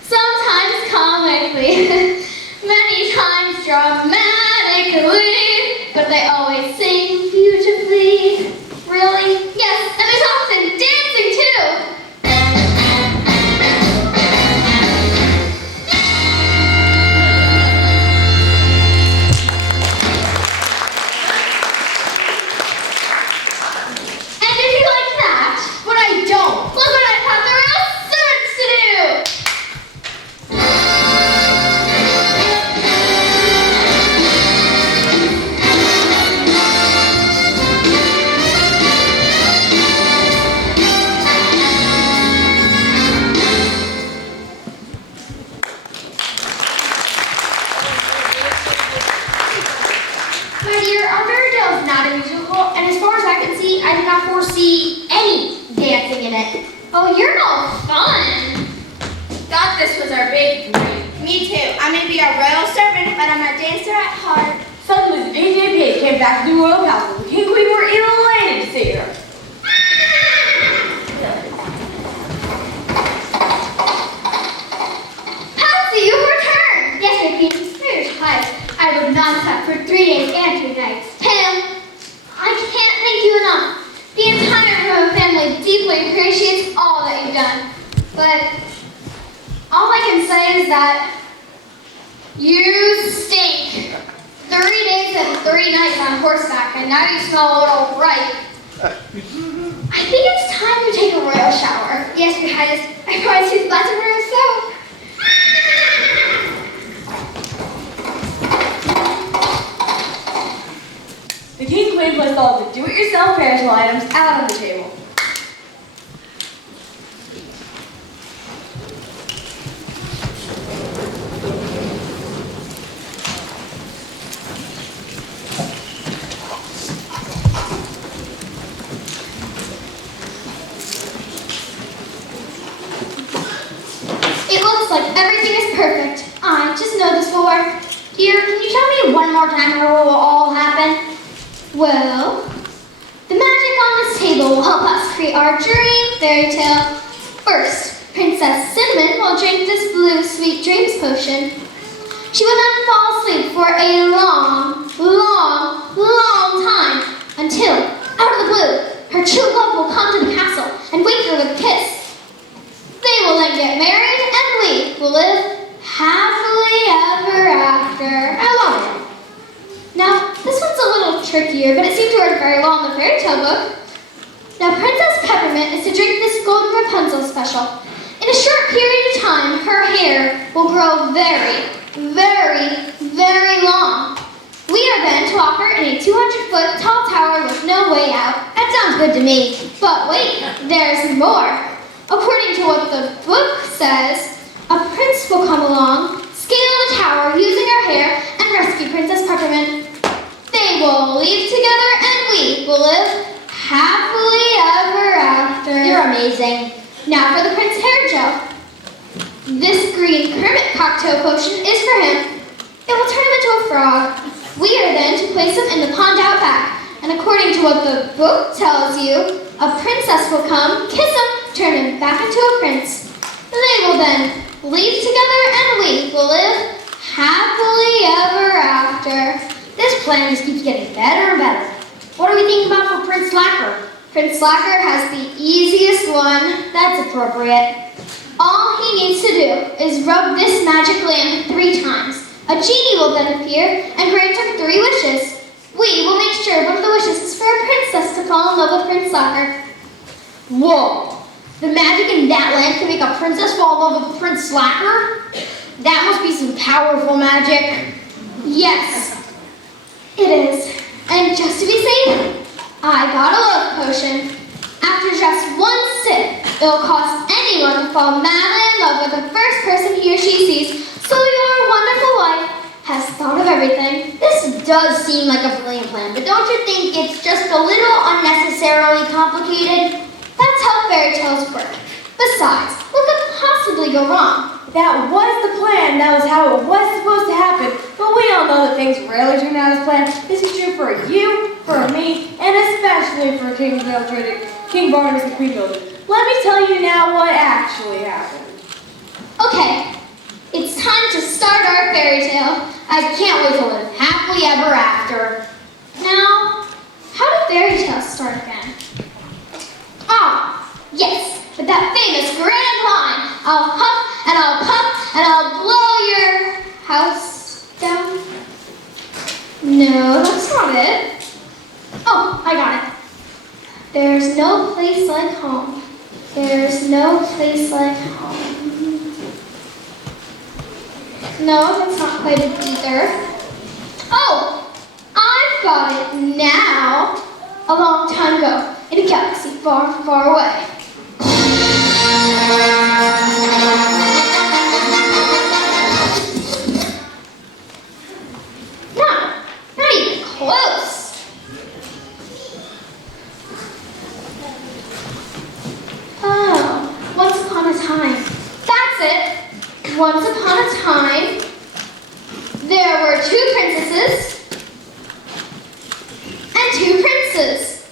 sometimes comically, many times dramatically, but they always sing beautifully. Really? Yes, and there's often dancing too. And if you like that, but I don't, look what I have the real servants to do. My dear, our fairy tale is not a musical, and as far as I can see, I do not foresee any dancing in it. Oh, you're no fun. Thought this was our big dream. Me too. I may be a royal servant, but I'm a dancer at heart. Suddenly, the page named Paige came back to the royal castle. The king and queen were elated to see her. Patsy, you've returned! Yes, my queen. Here's tired. I would not stop for 3 days and 2 nights. Pam, I can't thank you enough. The entire royal family deeply appreciates all that you've done. But all I can say is that you stink. 3 days and 3 nights on horseback, and now you smell a little ripe. I think it's time you take a royal shower. Yes, your highness. I promise you lots of royal soap. The king and queen placed all the do-it-yourself fairy tale items out on the table. It looks like everything is perfect. I just know this will work. Dear, can you tell me one more time how it will all happen? Well, the magic on this table will help us create our dream fairy tale. First, Princess Cinnamon will drink this blue sweet dreams potion. She will then fall asleep for a long, long, long time until, out of the blue, her true love will come to the castle and wake her with a kiss. They will then get married and we will live happily ever after. I love it. Now, this one's a little trickier, but it seemed to work very well in the fairy tale book. Now, Princess Peppermint is to drink this Golden Rapunzel special. It In a short period of time, her hair will grow very, very, very long. We are then to walk her in a 200-foot tall tower with no way out. That sounds good to me. But wait, there's more. According to what the book says, a prince will come along, scale the tower using her hair, and rescue Princess Peppermint. They will leave together and we will live happily ever after. You're amazing. Now for the Prince hair gel. This green Kermit cocktail potion is for him. It will turn him into a frog. We are then to place him in the pond out back. And according to what the book tells you, a princess will come, kiss him, turn him back into a prince. They will then leave together and we will live happily ever after. This plan just keeps getting better and better. What are we thinking about for Prince Slacker? Prince Slacker has the easiest one. That's appropriate. All he needs to do is rub this magic lamp 3 times. A genie will then appear and grant him 3 wishes. We will make sure one of the wishes is for a princess to fall in love with Prince Slacker. Whoa! The magic in that lamp can make a princess fall in love with Prince Slacker? That must be some powerful magic. Yes, it is. And just to be safe, I got a love potion. After just 1 sip, it'll cause anyone to fall madly in love with the first person he or she sees. So your wonderful wife has thought of everything. This does seem like a brilliant plan, but don't you think it's just a little unnecessarily complicated? That's how fairy tales work. Besides, what could possibly go wrong? That was the plan. That was how it was supposed to happen. But we all know that things rarely turn out as planned. This is true for you, for me, and especially for King Barnabas and Queen Mildred. Let me tell you now what actually happened. Okay, it's time to start our fairy tale. I can't wait to live happily ever after. Now, how do fairy tales start again? Ah, yes, with that famous grand line. I'll huff and I'll puff and I'll blow your house down. No, that's not it. Oh, I got it. There's no place like home. There's no place like home. No, that's not quite it either. Oh, I've got it now. A long time ago, in a galaxy far, far away. Not even close. Oh, once upon a time. That's it. Once upon a time, there were 2 princesses and 2 princes.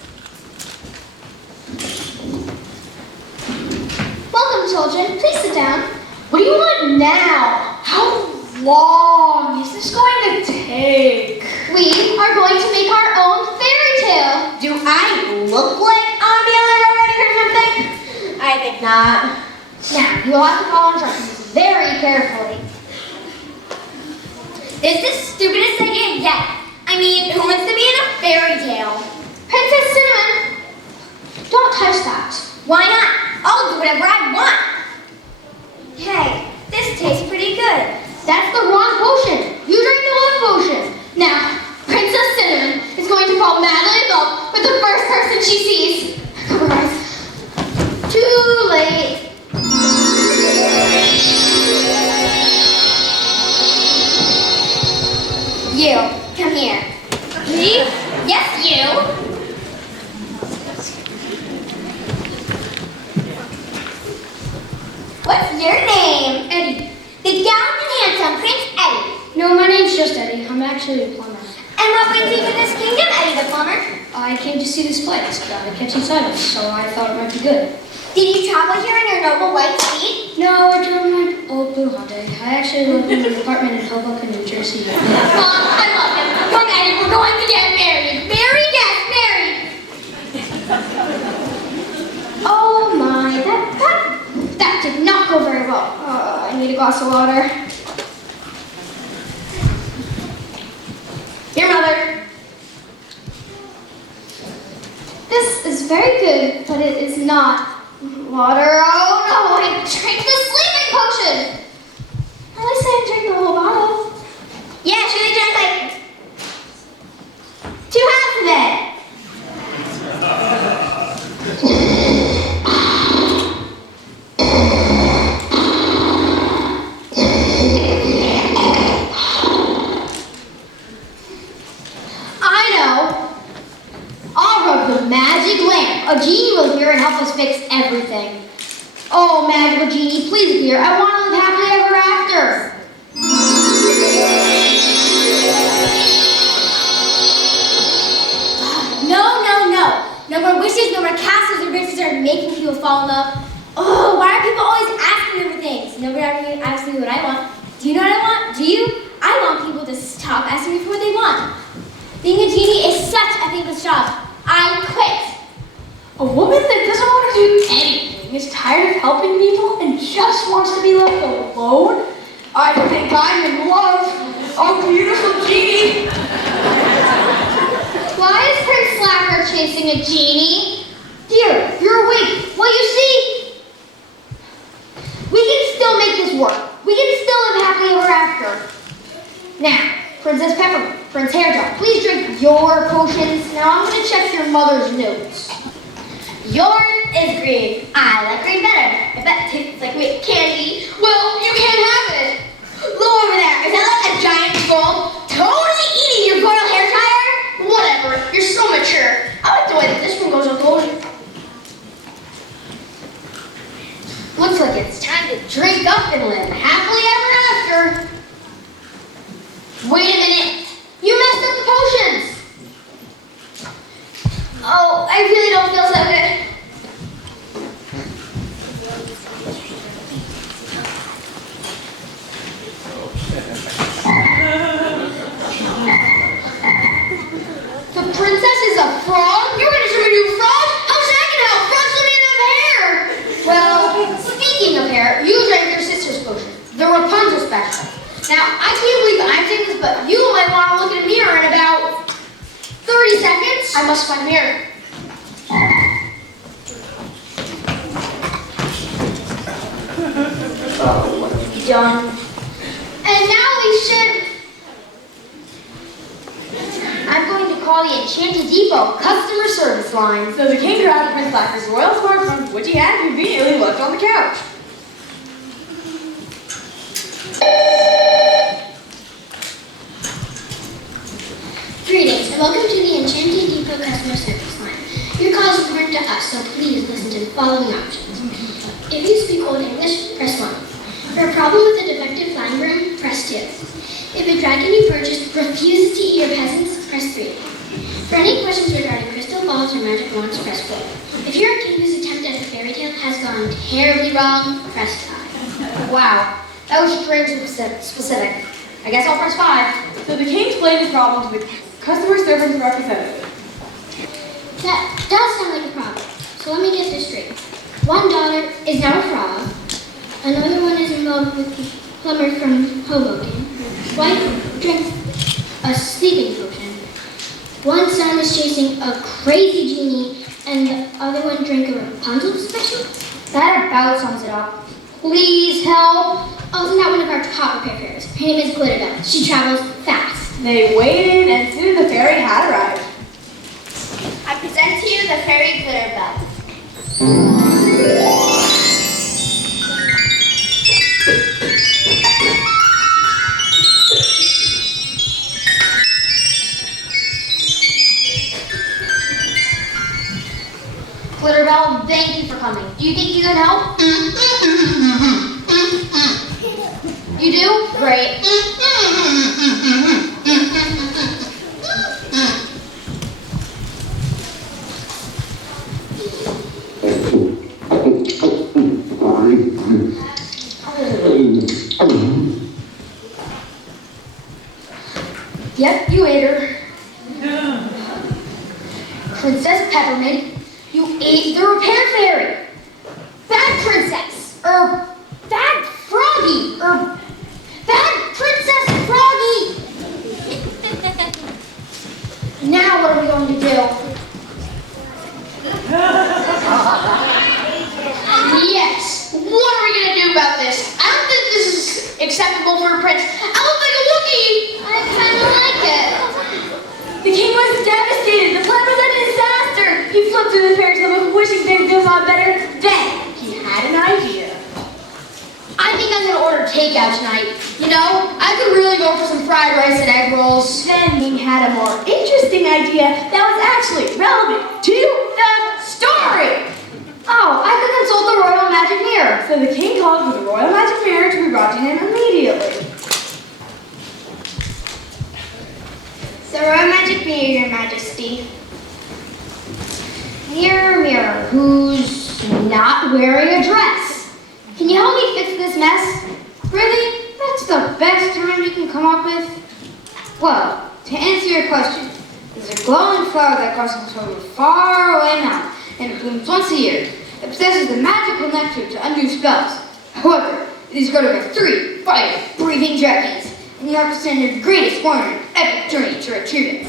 Welcome, children. Please sit down. What do you want now? How long is this going to take? We are going to make our own fairy tale. Do I look like I'm being ready or something? I think not. Now, you'll have to follow instructions very carefully. This is the stupidest idea yet. I mean, who wants to be in a fairy tale? Princess Cinnamon, don't touch that. Why not? I'll do whatever I want. Hey, this tastes pretty good. That's the wrong potion. You drink the love potion. Now, Princess Cinnamon is going to fall madly in love with the first person she sees. Cover her eyes. Too late. You, come here. Me? Yes, you. What's your name? Eddie. The gallant and handsome Prince Eddie. No, my name's just Eddie. I'm actually a plumber. And what brings you to this kingdom, Eddie the plumber? I came to see this place, got a catchy title, so I thought it might be good. Did you travel here in your noble white steed? No, I drove my old blue Hyundai. I actually live in an apartment in Hoboken, New Jersey. Mom, I love him. Come, Eddie, we're going to get married. Married? Yes, married. Oh my, that did not go very well. I need a glass of water. Your mother. This is very good, but it is not water. Oh no, I drank the seriously, dear. I want to live happily ever after. No. No more wishes, no more castles or riches are making people fall in love. Oh, why are people always asking me for things? Nobody ever asks me what I want. Do you know what I want? Do you? I want people to stop asking me for what they want. Being a genie is such a thankless job. I quit. A woman that doesn't want to do anything, is tired of helping people, and just wants to be left alone? I think I'm in love. Oh, beautiful genie. Why is Prince Slacker chasing a genie? Dear, you're awake. Well, you see, we can still make this work. We can still live happily ever after. Now, Princess Peppermint, Prince Hairdrop, please drink your potions. Now I'm going to check your mother's notes. Yours is green. I like green better. I bet it tastes like whipped candy. Well, you can't have it. Look over there. Is that like a giant skull? Totally eating your royal hair dryer? Whatever, you're so mature. I like the way that this one goes unfolded. Looks like it's time to drink up and live happily ever after. Wait a minute. You messed up the potions. Oh, I really don't feel so good. The princess is a frog? You're going to turn into a frog? How's that going to help? Frogs don't even have hair. Well, speaking of hair, you drank your sister's potion, the Rapunzel special. Now, I can't believe I'm saying this, but you might want to look in a mirror in about 30 seconds. I must find a mirror. Oh, what have you done? And now we should... I'm going to call the Enchanted Depot customer service line. So the king grabbed Prince Slacker's royal smartphone, which he had conveniently left on the couch. Greetings and welcome to the Enchanted Depot customer service line. Your call is important to us, so please listen to the following options. If you speak Old English, press 1. For a problem with a defective flying broom, press 2. If a dragon you purchased refuses to eat your peasants, press 3. For any questions regarding crystal balls or magic wands, press 4. If you're a king whose attempt at a fairy tale has gone terribly wrong, press 5. Wow, that was strangely specific. I guess I'll press 5. So the king explained his problem to the customer service representative. That does sound like a problem. So let me get this straight. One daughter is now a frog. Another one is involved with the plumber from Hoboken. Wife drinks a sleeping potion. One son is chasing a crazy genie, and the other one drank a Rapunzel special? That about sums it up. Please help. Oh, isn't that one of our top repair fairies? Her name is Glitterbell. She travels fast. They waited, and soon the fairy had arrived. I present to you the fairy Glitterbell. Glitterbell, thank you for coming. Do you think you can help? You do? Great. Yep, you ate her. Princess Peppermint, you ate the repair fairy. Bad princess, bad froggy, bad princess froggy. Now what are we going to do? Yes, what are we going to do about this? I don't think this is acceptable for a prince. I look like a Wookiee. I kind of like it. The king was devastated. The plan was a disaster. He flipped through the fairy tale, wishing things would go better. Then he had an idea. I think I'm going to order takeout tonight. You know, I could really go for some fried rice and egg rolls. Then he had a more interesting idea that was actually relevant to the story. Oh, I could consult the royal magic mirror. So the king called for the royal magic mirror to be brought to him immediately. The royal magic mirror, your majesty. Mirror, mirror, who's not wearing a dress? Can you help me fix this mess? Really? That's the best term you can come up with? Well, to answer your question, there's a glowing flower that grows from a faraway mountain and blooms once a year. It possesses the magical nectar to undo spells. However, it is guarded by 3 fire-breathing dragons, and you have to send your greatest warrior on an epic journey to retrieve it.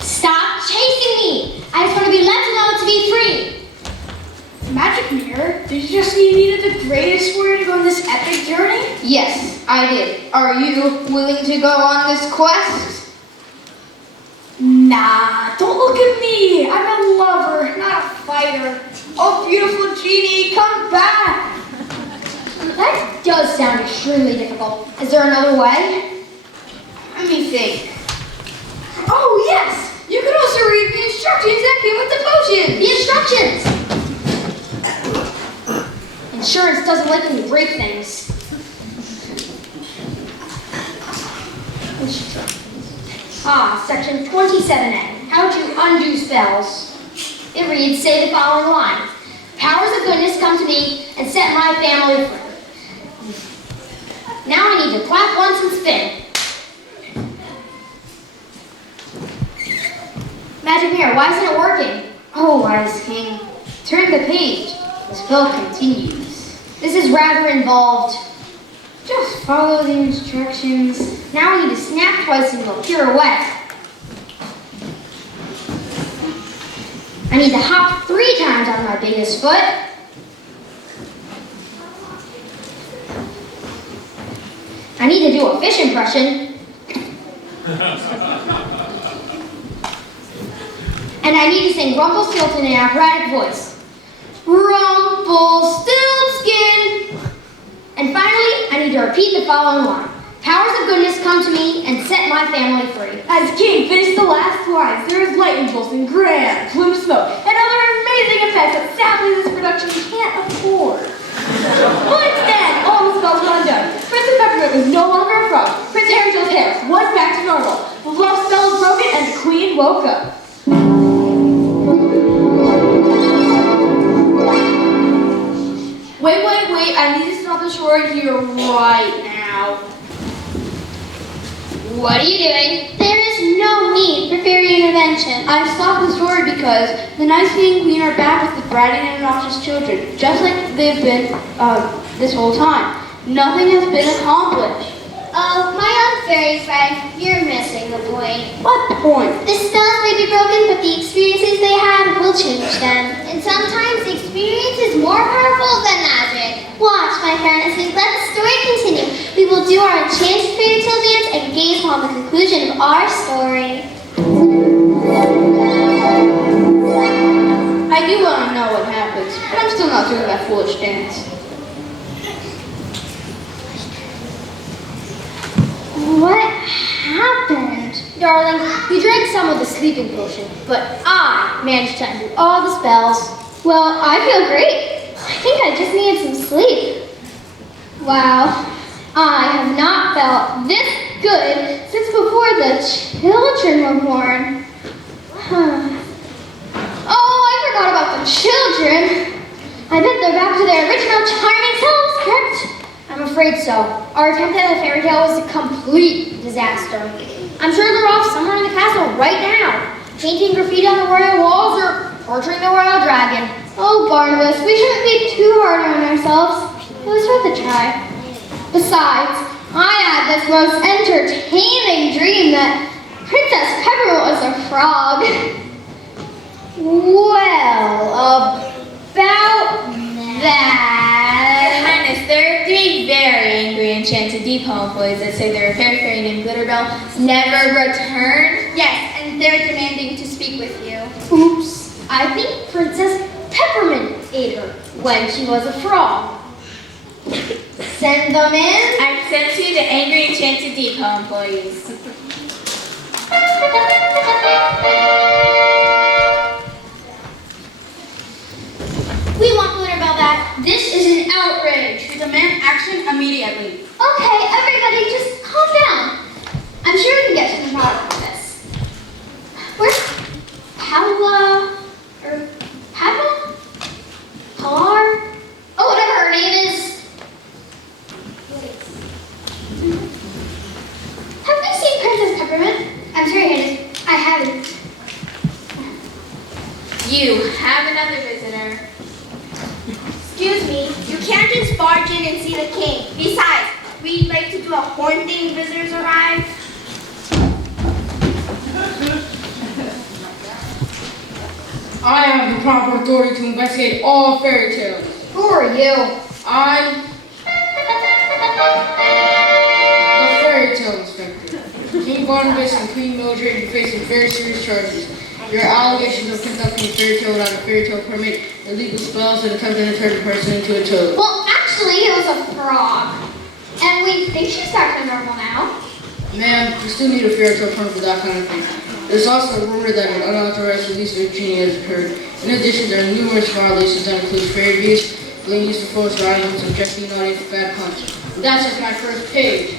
Stop chasing me! I just want to be left alone to be free. Magic mirror? Did you just say you needed the greatest warrior to go on this epic journey? Yes, I did. Are you willing to go on this quest? Nah, don't look at me. I'm a lover, not a fighter. Oh, beautiful genie, come back. That does sound extremely difficult. Is there another way? Let me think. Oh, yes! You can also read the instructions that came with the potion! The instructions! Insurance doesn't like when you break things. Section 27A. How to undo spells. It reads, say the following line. Powers of goodness come to me and set my family free. Now I need to clap once and spin. Magic mirror, why isn't it working? Oh, wise king. Turn the page. The spell continues. This is rather involved. Just follow the instructions. Now I need to snap twice and go pirouette. I need to hop 3 times on my biggest foot. I need to do a fish impression. And I need to sing Rumpelstiltskin in an operatic voice. Rumpelstiltskin. And finally, I need to repeat the following line. Powers of goodness come to me and set my family free. As king finished the last lines, there is lightning bolts and grand plume of smoke and other amazing effects that sadly this production can't afford. But instead, all the spells were undone. Prince Peppermint was no longer a frog. Prince Harrington's hair was back to normal. The love spell was broken and the queen woke up. Wait, I need to stop the story here right now. What are you doing? There is no need for fairy intervention. I stopped the story because the Nice King and Queen are back with the bratty and obnoxious children, just like they've been this whole time. Nothing has been accomplished. Oh, my own fairy friend, you're missing the point. What point? The spells may be broken, but the experiences they had will change them. And sometimes the experience is more powerful than magic. Watch, my friend, as we let the story continue. We will do our enchanted fairy tale dance and gaze upon the conclusion of our story. I do want to know what happens, but I'm still not doing that foolish dance. What happened? Darling, you drank some of the sleeping potion, but I managed to undo all the spells. Well, I feel great. I think I just needed some sleep. Wow, I have not felt this good since before the children were born. Oh, I forgot about the children. I bet they're back to their original charming selves, correct? I'm afraid so. Our attempt at a fairy tale was a complete disaster. I'm sure they're off somewhere in the castle right now, painting graffiti on the royal walls or torturing the royal dragon. Oh, Barnabas, we shouldn't be too hard on ourselves. It was worth a try. Besides, I had this most entertaining dream that Princess Peppermint was a frog. Well, about that. Your Highness, there are 3 very angry enchanted deep home employees that say their fairy named Glitterbell never returned. Yes, and they're demanding to speak with you. Oops, I think Princess Peppermint ate her when she was a frog. Send them in. I've sent you the angry enchanted deep home employees. This is an outrage. We demand action immediately. Okay, everybody, just calm down. I'm sure we can get to the bottom of this. Where's Paula? Or Paula? Pilar? Oh, whatever her name is. Have we seen Princess Peppermint? I'm sorry, I haven't. You have another visitor. Excuse me, you can't just barge in and see the king. Besides, we'd like to do a horn thing visitors arrive. I have the proper authority to investigate all fairy tales. Who are you? I'm the fairy tale inspector. King Barnabas and Queen Mildred are facing very serious charges. Your allegations of conducting a fairy tale without a fairy tale permit, illegal spells, and attempting to turn a person into a toad. Well, actually, it was a frog. And we think she's back to normal now. Ma'am, you still need a fairy tale permit for that kind of thing. There's also a rumor that an unauthorized release of a genie has occurred. In addition, there are numerous violations that include fairy abuse, being used to force violence, and subjecting an audience to bad punch. And that's just my first page.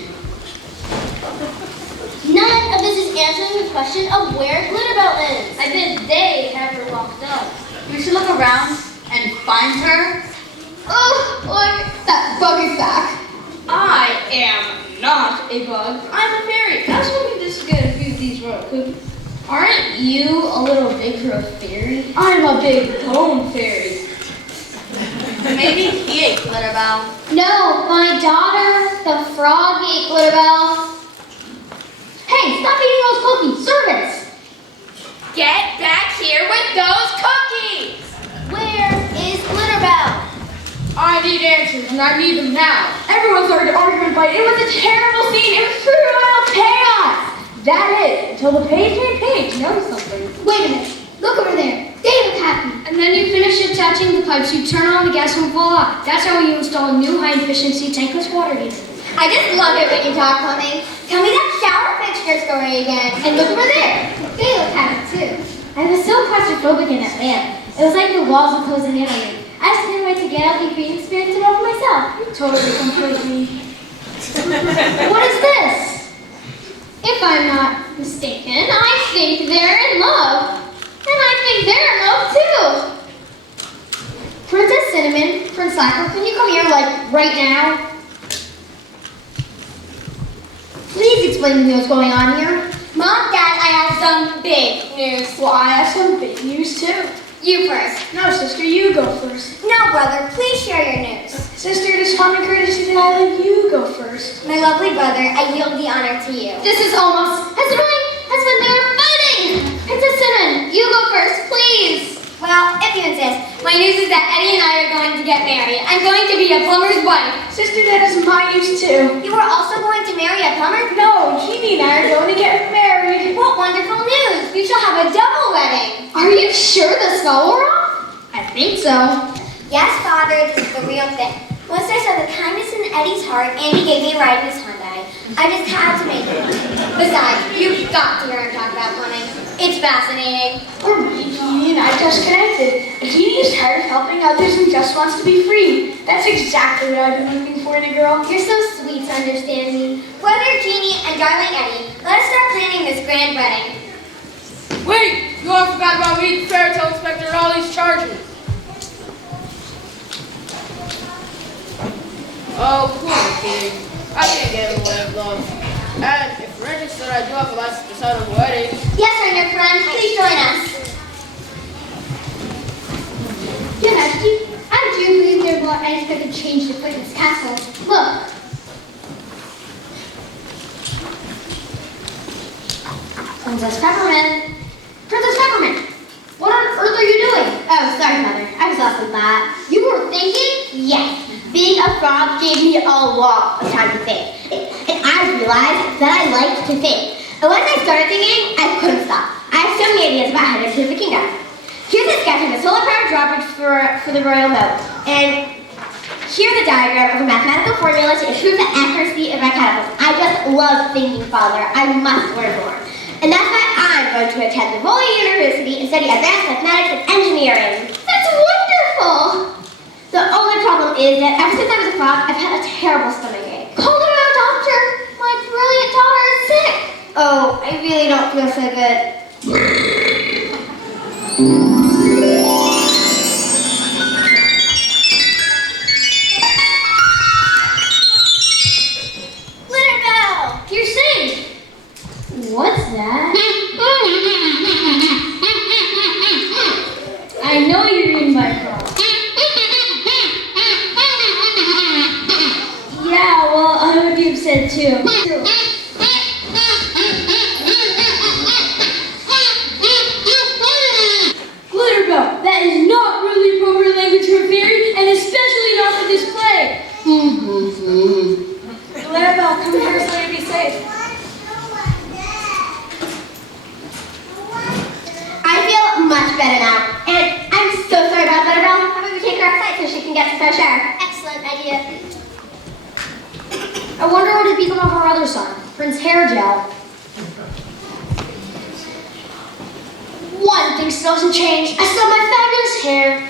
None of this is answering the question of where Glitterbell is. I bet they have her locked up. We should look around and find her. Oh, look, that bug is back. I am not a bug. I'm a fairy. I was hoping this would get a few of these royal cookies. Aren't you a little big for a fairy? I'm a big bone fairy. Maybe he ate Glitterbell. No, my daughter, the frog, ate Glitterbell. Hey, stop eating those cookies, servants! Get back here with those cookies! Where is Glitterbell? I need answers, and I need them now. Everyone started arguing, but it was a terrible scene. It was pure royal chaos. That is, until the page made page noticed something. Wait a minute, look over there. They look happy. And then you finish attaching the pipes, you turn on the gas and voila. That's how you install a new high-efficiency tankless water heater. I just love it when you talk, Mommy. Tell me that shower fixture story again. And look over there. They look happy too. I was so claustrophobic in that land. It was like the walls were closing in on me. I just couldn't wait to get out the green experience and over myself. Totally, completely. What is this? If I'm not mistaken, I think they're in love. And I think they're in love too. Princess Cinnamon, Prince Slacker, can you come here, like, right now? Please explain to me what's going on here. Mom, Dad, I have some big news. Well, I have some big news too. You first. No, sister, you go first. No, brother, please share your news. Sister, it is common courtesy that I let you go first. My lovely brother, I yield the honor to you. This is almost as annoying as when they were fighting. Princess Cinnamon, you go first, please. Well, if you insist, my news is that Eddie and I are going to get married. I'm going to be a plumber's wife. Sister, that is my news too. You are also going to marry a plumber? No, Jeannie and I are going to get married. What wonderful news! You shall have a double wedding. Are you sure the spell wore off? I think so. Yes, Father, this is the real thing. Once I saw the kindness in Eddie's heart, Andy gave me a ride in his Hyundai. I just had to make it. Besides, you've got to hear him talk about plumbing. It's fascinating. Or maybe Jeannie and I just connected. Jeannie is tired of helping others and just wants to be free. That's exactly what I've been looking for in a girl. You're so sweet to understand me. Brother Jeannie and darling Eddie, let us start planning this grand wedding. Wait! You all forgot about me, the fairy tale inspector, and all these charges. Oh, poor king. I can't get in the way of love. And if registered, I do have a license to start a wedding. Yes, sir, your friend. Please join us. Your Majesty, I do believe there were unexpected change to Queen's castle. Look. Princess Peppermint. Princess Peppermint, what on earth are you doing? Oh, sorry, Mother. I was lost in thought. You were thinking? Yes, being a frog gave me a lot of time to think. And I realized that I liked to think. And once I started thinking, I couldn't stop. I have so many ideas about how to improve the kingdom. Here's a sketch of a solar-powered drawbridge for the royal moat. And here's a diagram of a mathematical formula to improve the accuracy of my catapults. I just love thinking, Father. I must learn more. And that's why I'm going to attend the Royal University and study advanced mathematics and engineering. That's wonderful! The only problem is that ever since I was a frog, I've had a terrible stomachache. Call her out, doctor. My brilliant daughter is sick. Oh, I really don't feel so good. Glitter Bell, you're safe. What's that? I know you're eaten by a frog. Yeah, well, I would be upset too. Glitterbell, that is not really appropriate language for a fairy, and especially not for this play. Glitterbell, come here so you be safe. I feel much better now, and I'm so sorry about Butterbell. How about we take her outside so she can get some fresh air? Excellent idea. I wonder what had become of our other son, Prince Hairgel. One thing still hasn't changed. I still have my fabulous hair,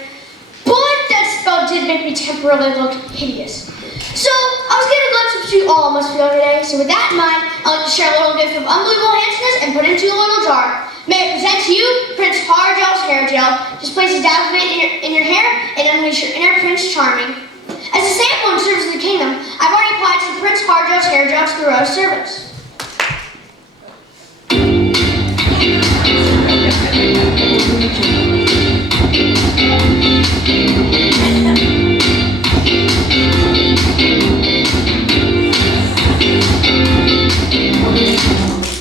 but that spell did make me temporarily look hideous. So I was getting a glimpse of what you all must feel today. So with that in mind, I'd like to share a little gift of unbelievable handsomeness and put it into a little jar. May I present to you Prince Hairgel's hair gel. Just place a dab of it in your hair and unleash your inner Prince Charming. As a sample in service of the kingdom, I've already applied some Prince Hairgel's hair gel to the royal servants.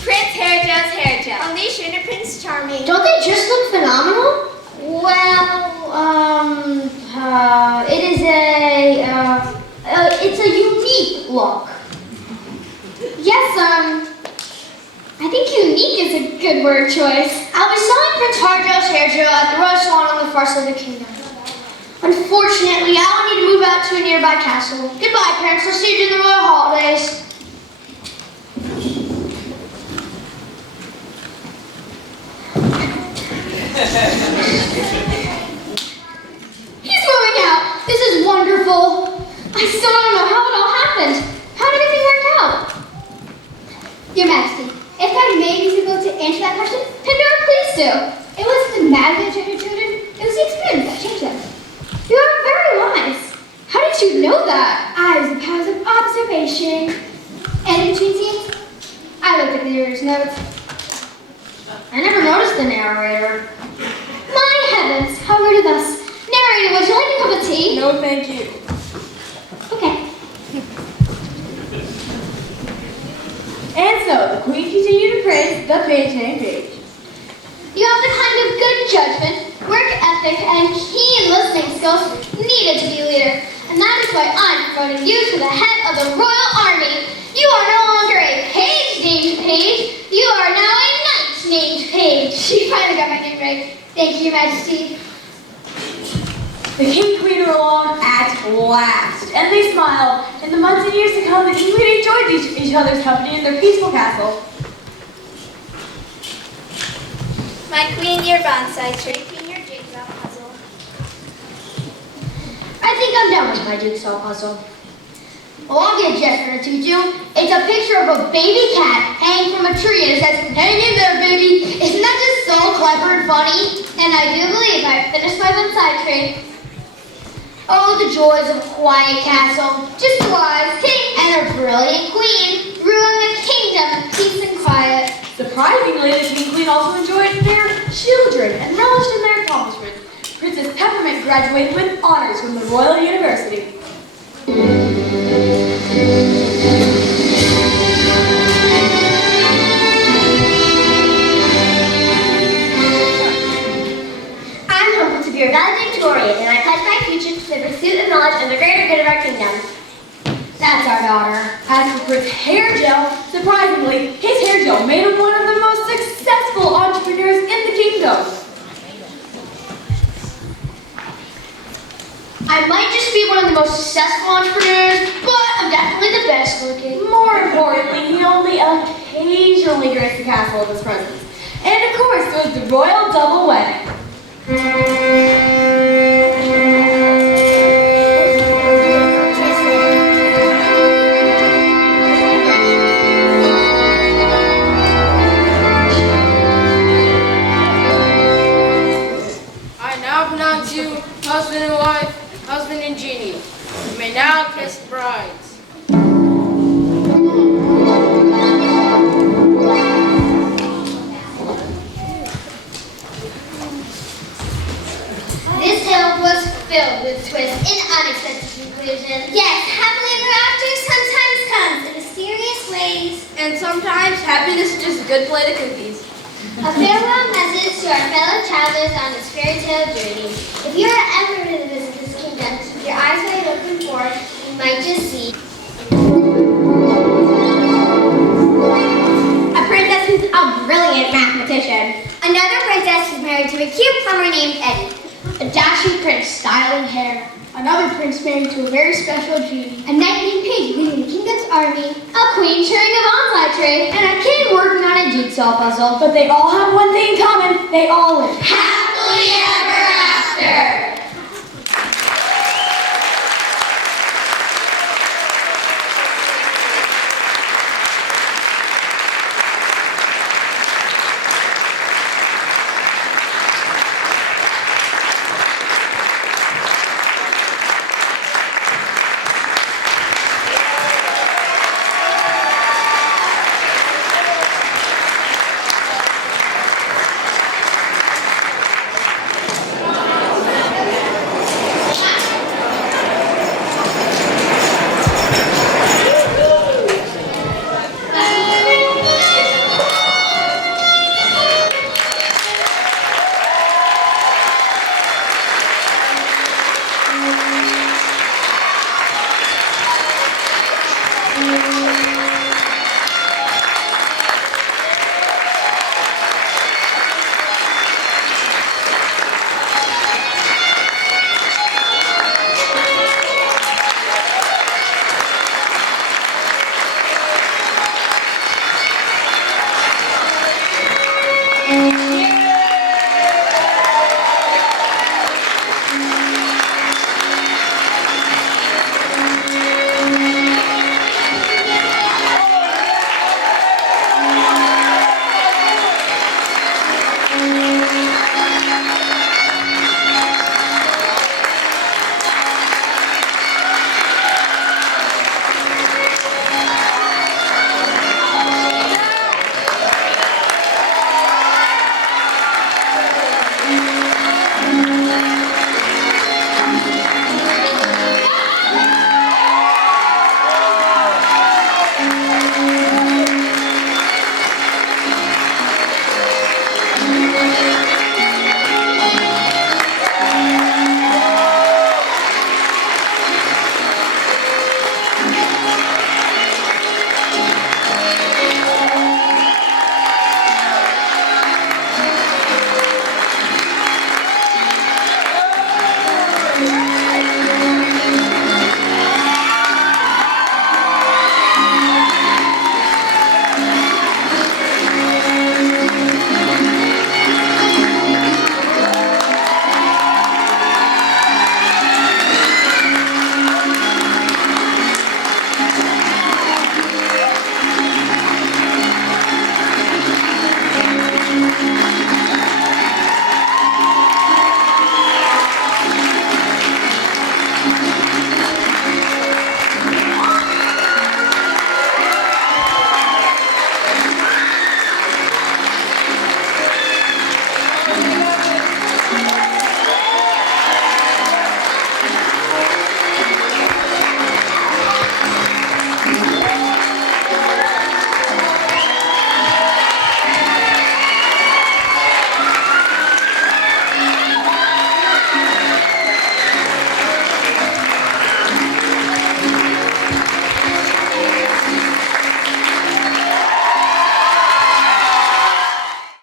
Prince Hairgel's hair gel. Unleash your inner Prince Charming. Don't they just look phenomenal? Well, it's a unique look. Yes, I think unique is a good word choice. I'll be selling Prince Hairgel's hair gel at the Royal Salon on the far side of the kingdom. Unfortunately, I will need to move out to a nearby castle. Goodbye, parents. I'll see you during the royal holidays. He's moving out. This is wonderful. I still don't know how it all happened. How did everything work out? Your Majesty, if I may be able to answer that question, Pandora, please do. it wasn't the magic that changed your children, it was the experience that changed them. You are very wise. How did you know that? I was the powers of observation. And between scenes, I looked at the narrator's notes. I never noticed the narrator. My heavens, how rude of us. Narrator, would you like a cup of tea? No, thank you. Okay. And so, the Queen continued to praise the page named Page. You have the kind of good judgment, work ethic, and keen listening skills needed to be a leader. And that is why I'm promoting you to the head of the Royal Army. You are no longer a page named Page. You are now a knight named Page. She finally got my name right. Thank you, Your Majesty. The king and queen were along at last, and they smiled. In the months and years to come, the king and queen enjoyed each other's company in their peaceful castle. My queen, your bonsai tree. Queen, your jigsaw puzzle. I think I'm done with my jigsaw puzzle. Well, I'll get Jester to teach you. It's a picture of a baby cat hanging from a tree, and it says, "Hang in there, baby." Isn't that just so clever and funny? And I do believe I finished my bonsai tree. Oh, the joys of a quiet castle. Just a wise king and a brilliant queen, ruling a kingdom of peace and quiet. Surprisingly, the king and queen also enjoyed their children and relished in their accomplishments. Princess Peppermint graduated with honors from the Royal University. I'm humbled to be your valedictorian, and I pledge my future to the pursuit of knowledge and the greater good of our kingdom. That's our daughter. As for Prince Hair Gel, surprisingly, his hair gel made him one of the most successful entrepreneurs in the kingdom. I might just be one of the most successful entrepreneurs, but I'm definitely the best looking. More importantly, he only occasionally graced the castle with his presence. And of course, there was the royal double wedding. And sometimes happiness is just a good plate of cookies. A farewell message to our fellow travelers on this fairy tale journey. If you are ever to visit this kingdom, keep your eyes wide open for you might just see A princess who's a brilliant mathematician. Another princess who's married to a cute plumber named Eddie. A dashing prince styling hair. Another prince married to a very special genie. a knight named Pig leading the kingdom's army, a queen sharing a bonsai trade, and a king working on a jigsaw puzzle. But they all have one thing in common. They all live Happily ever after.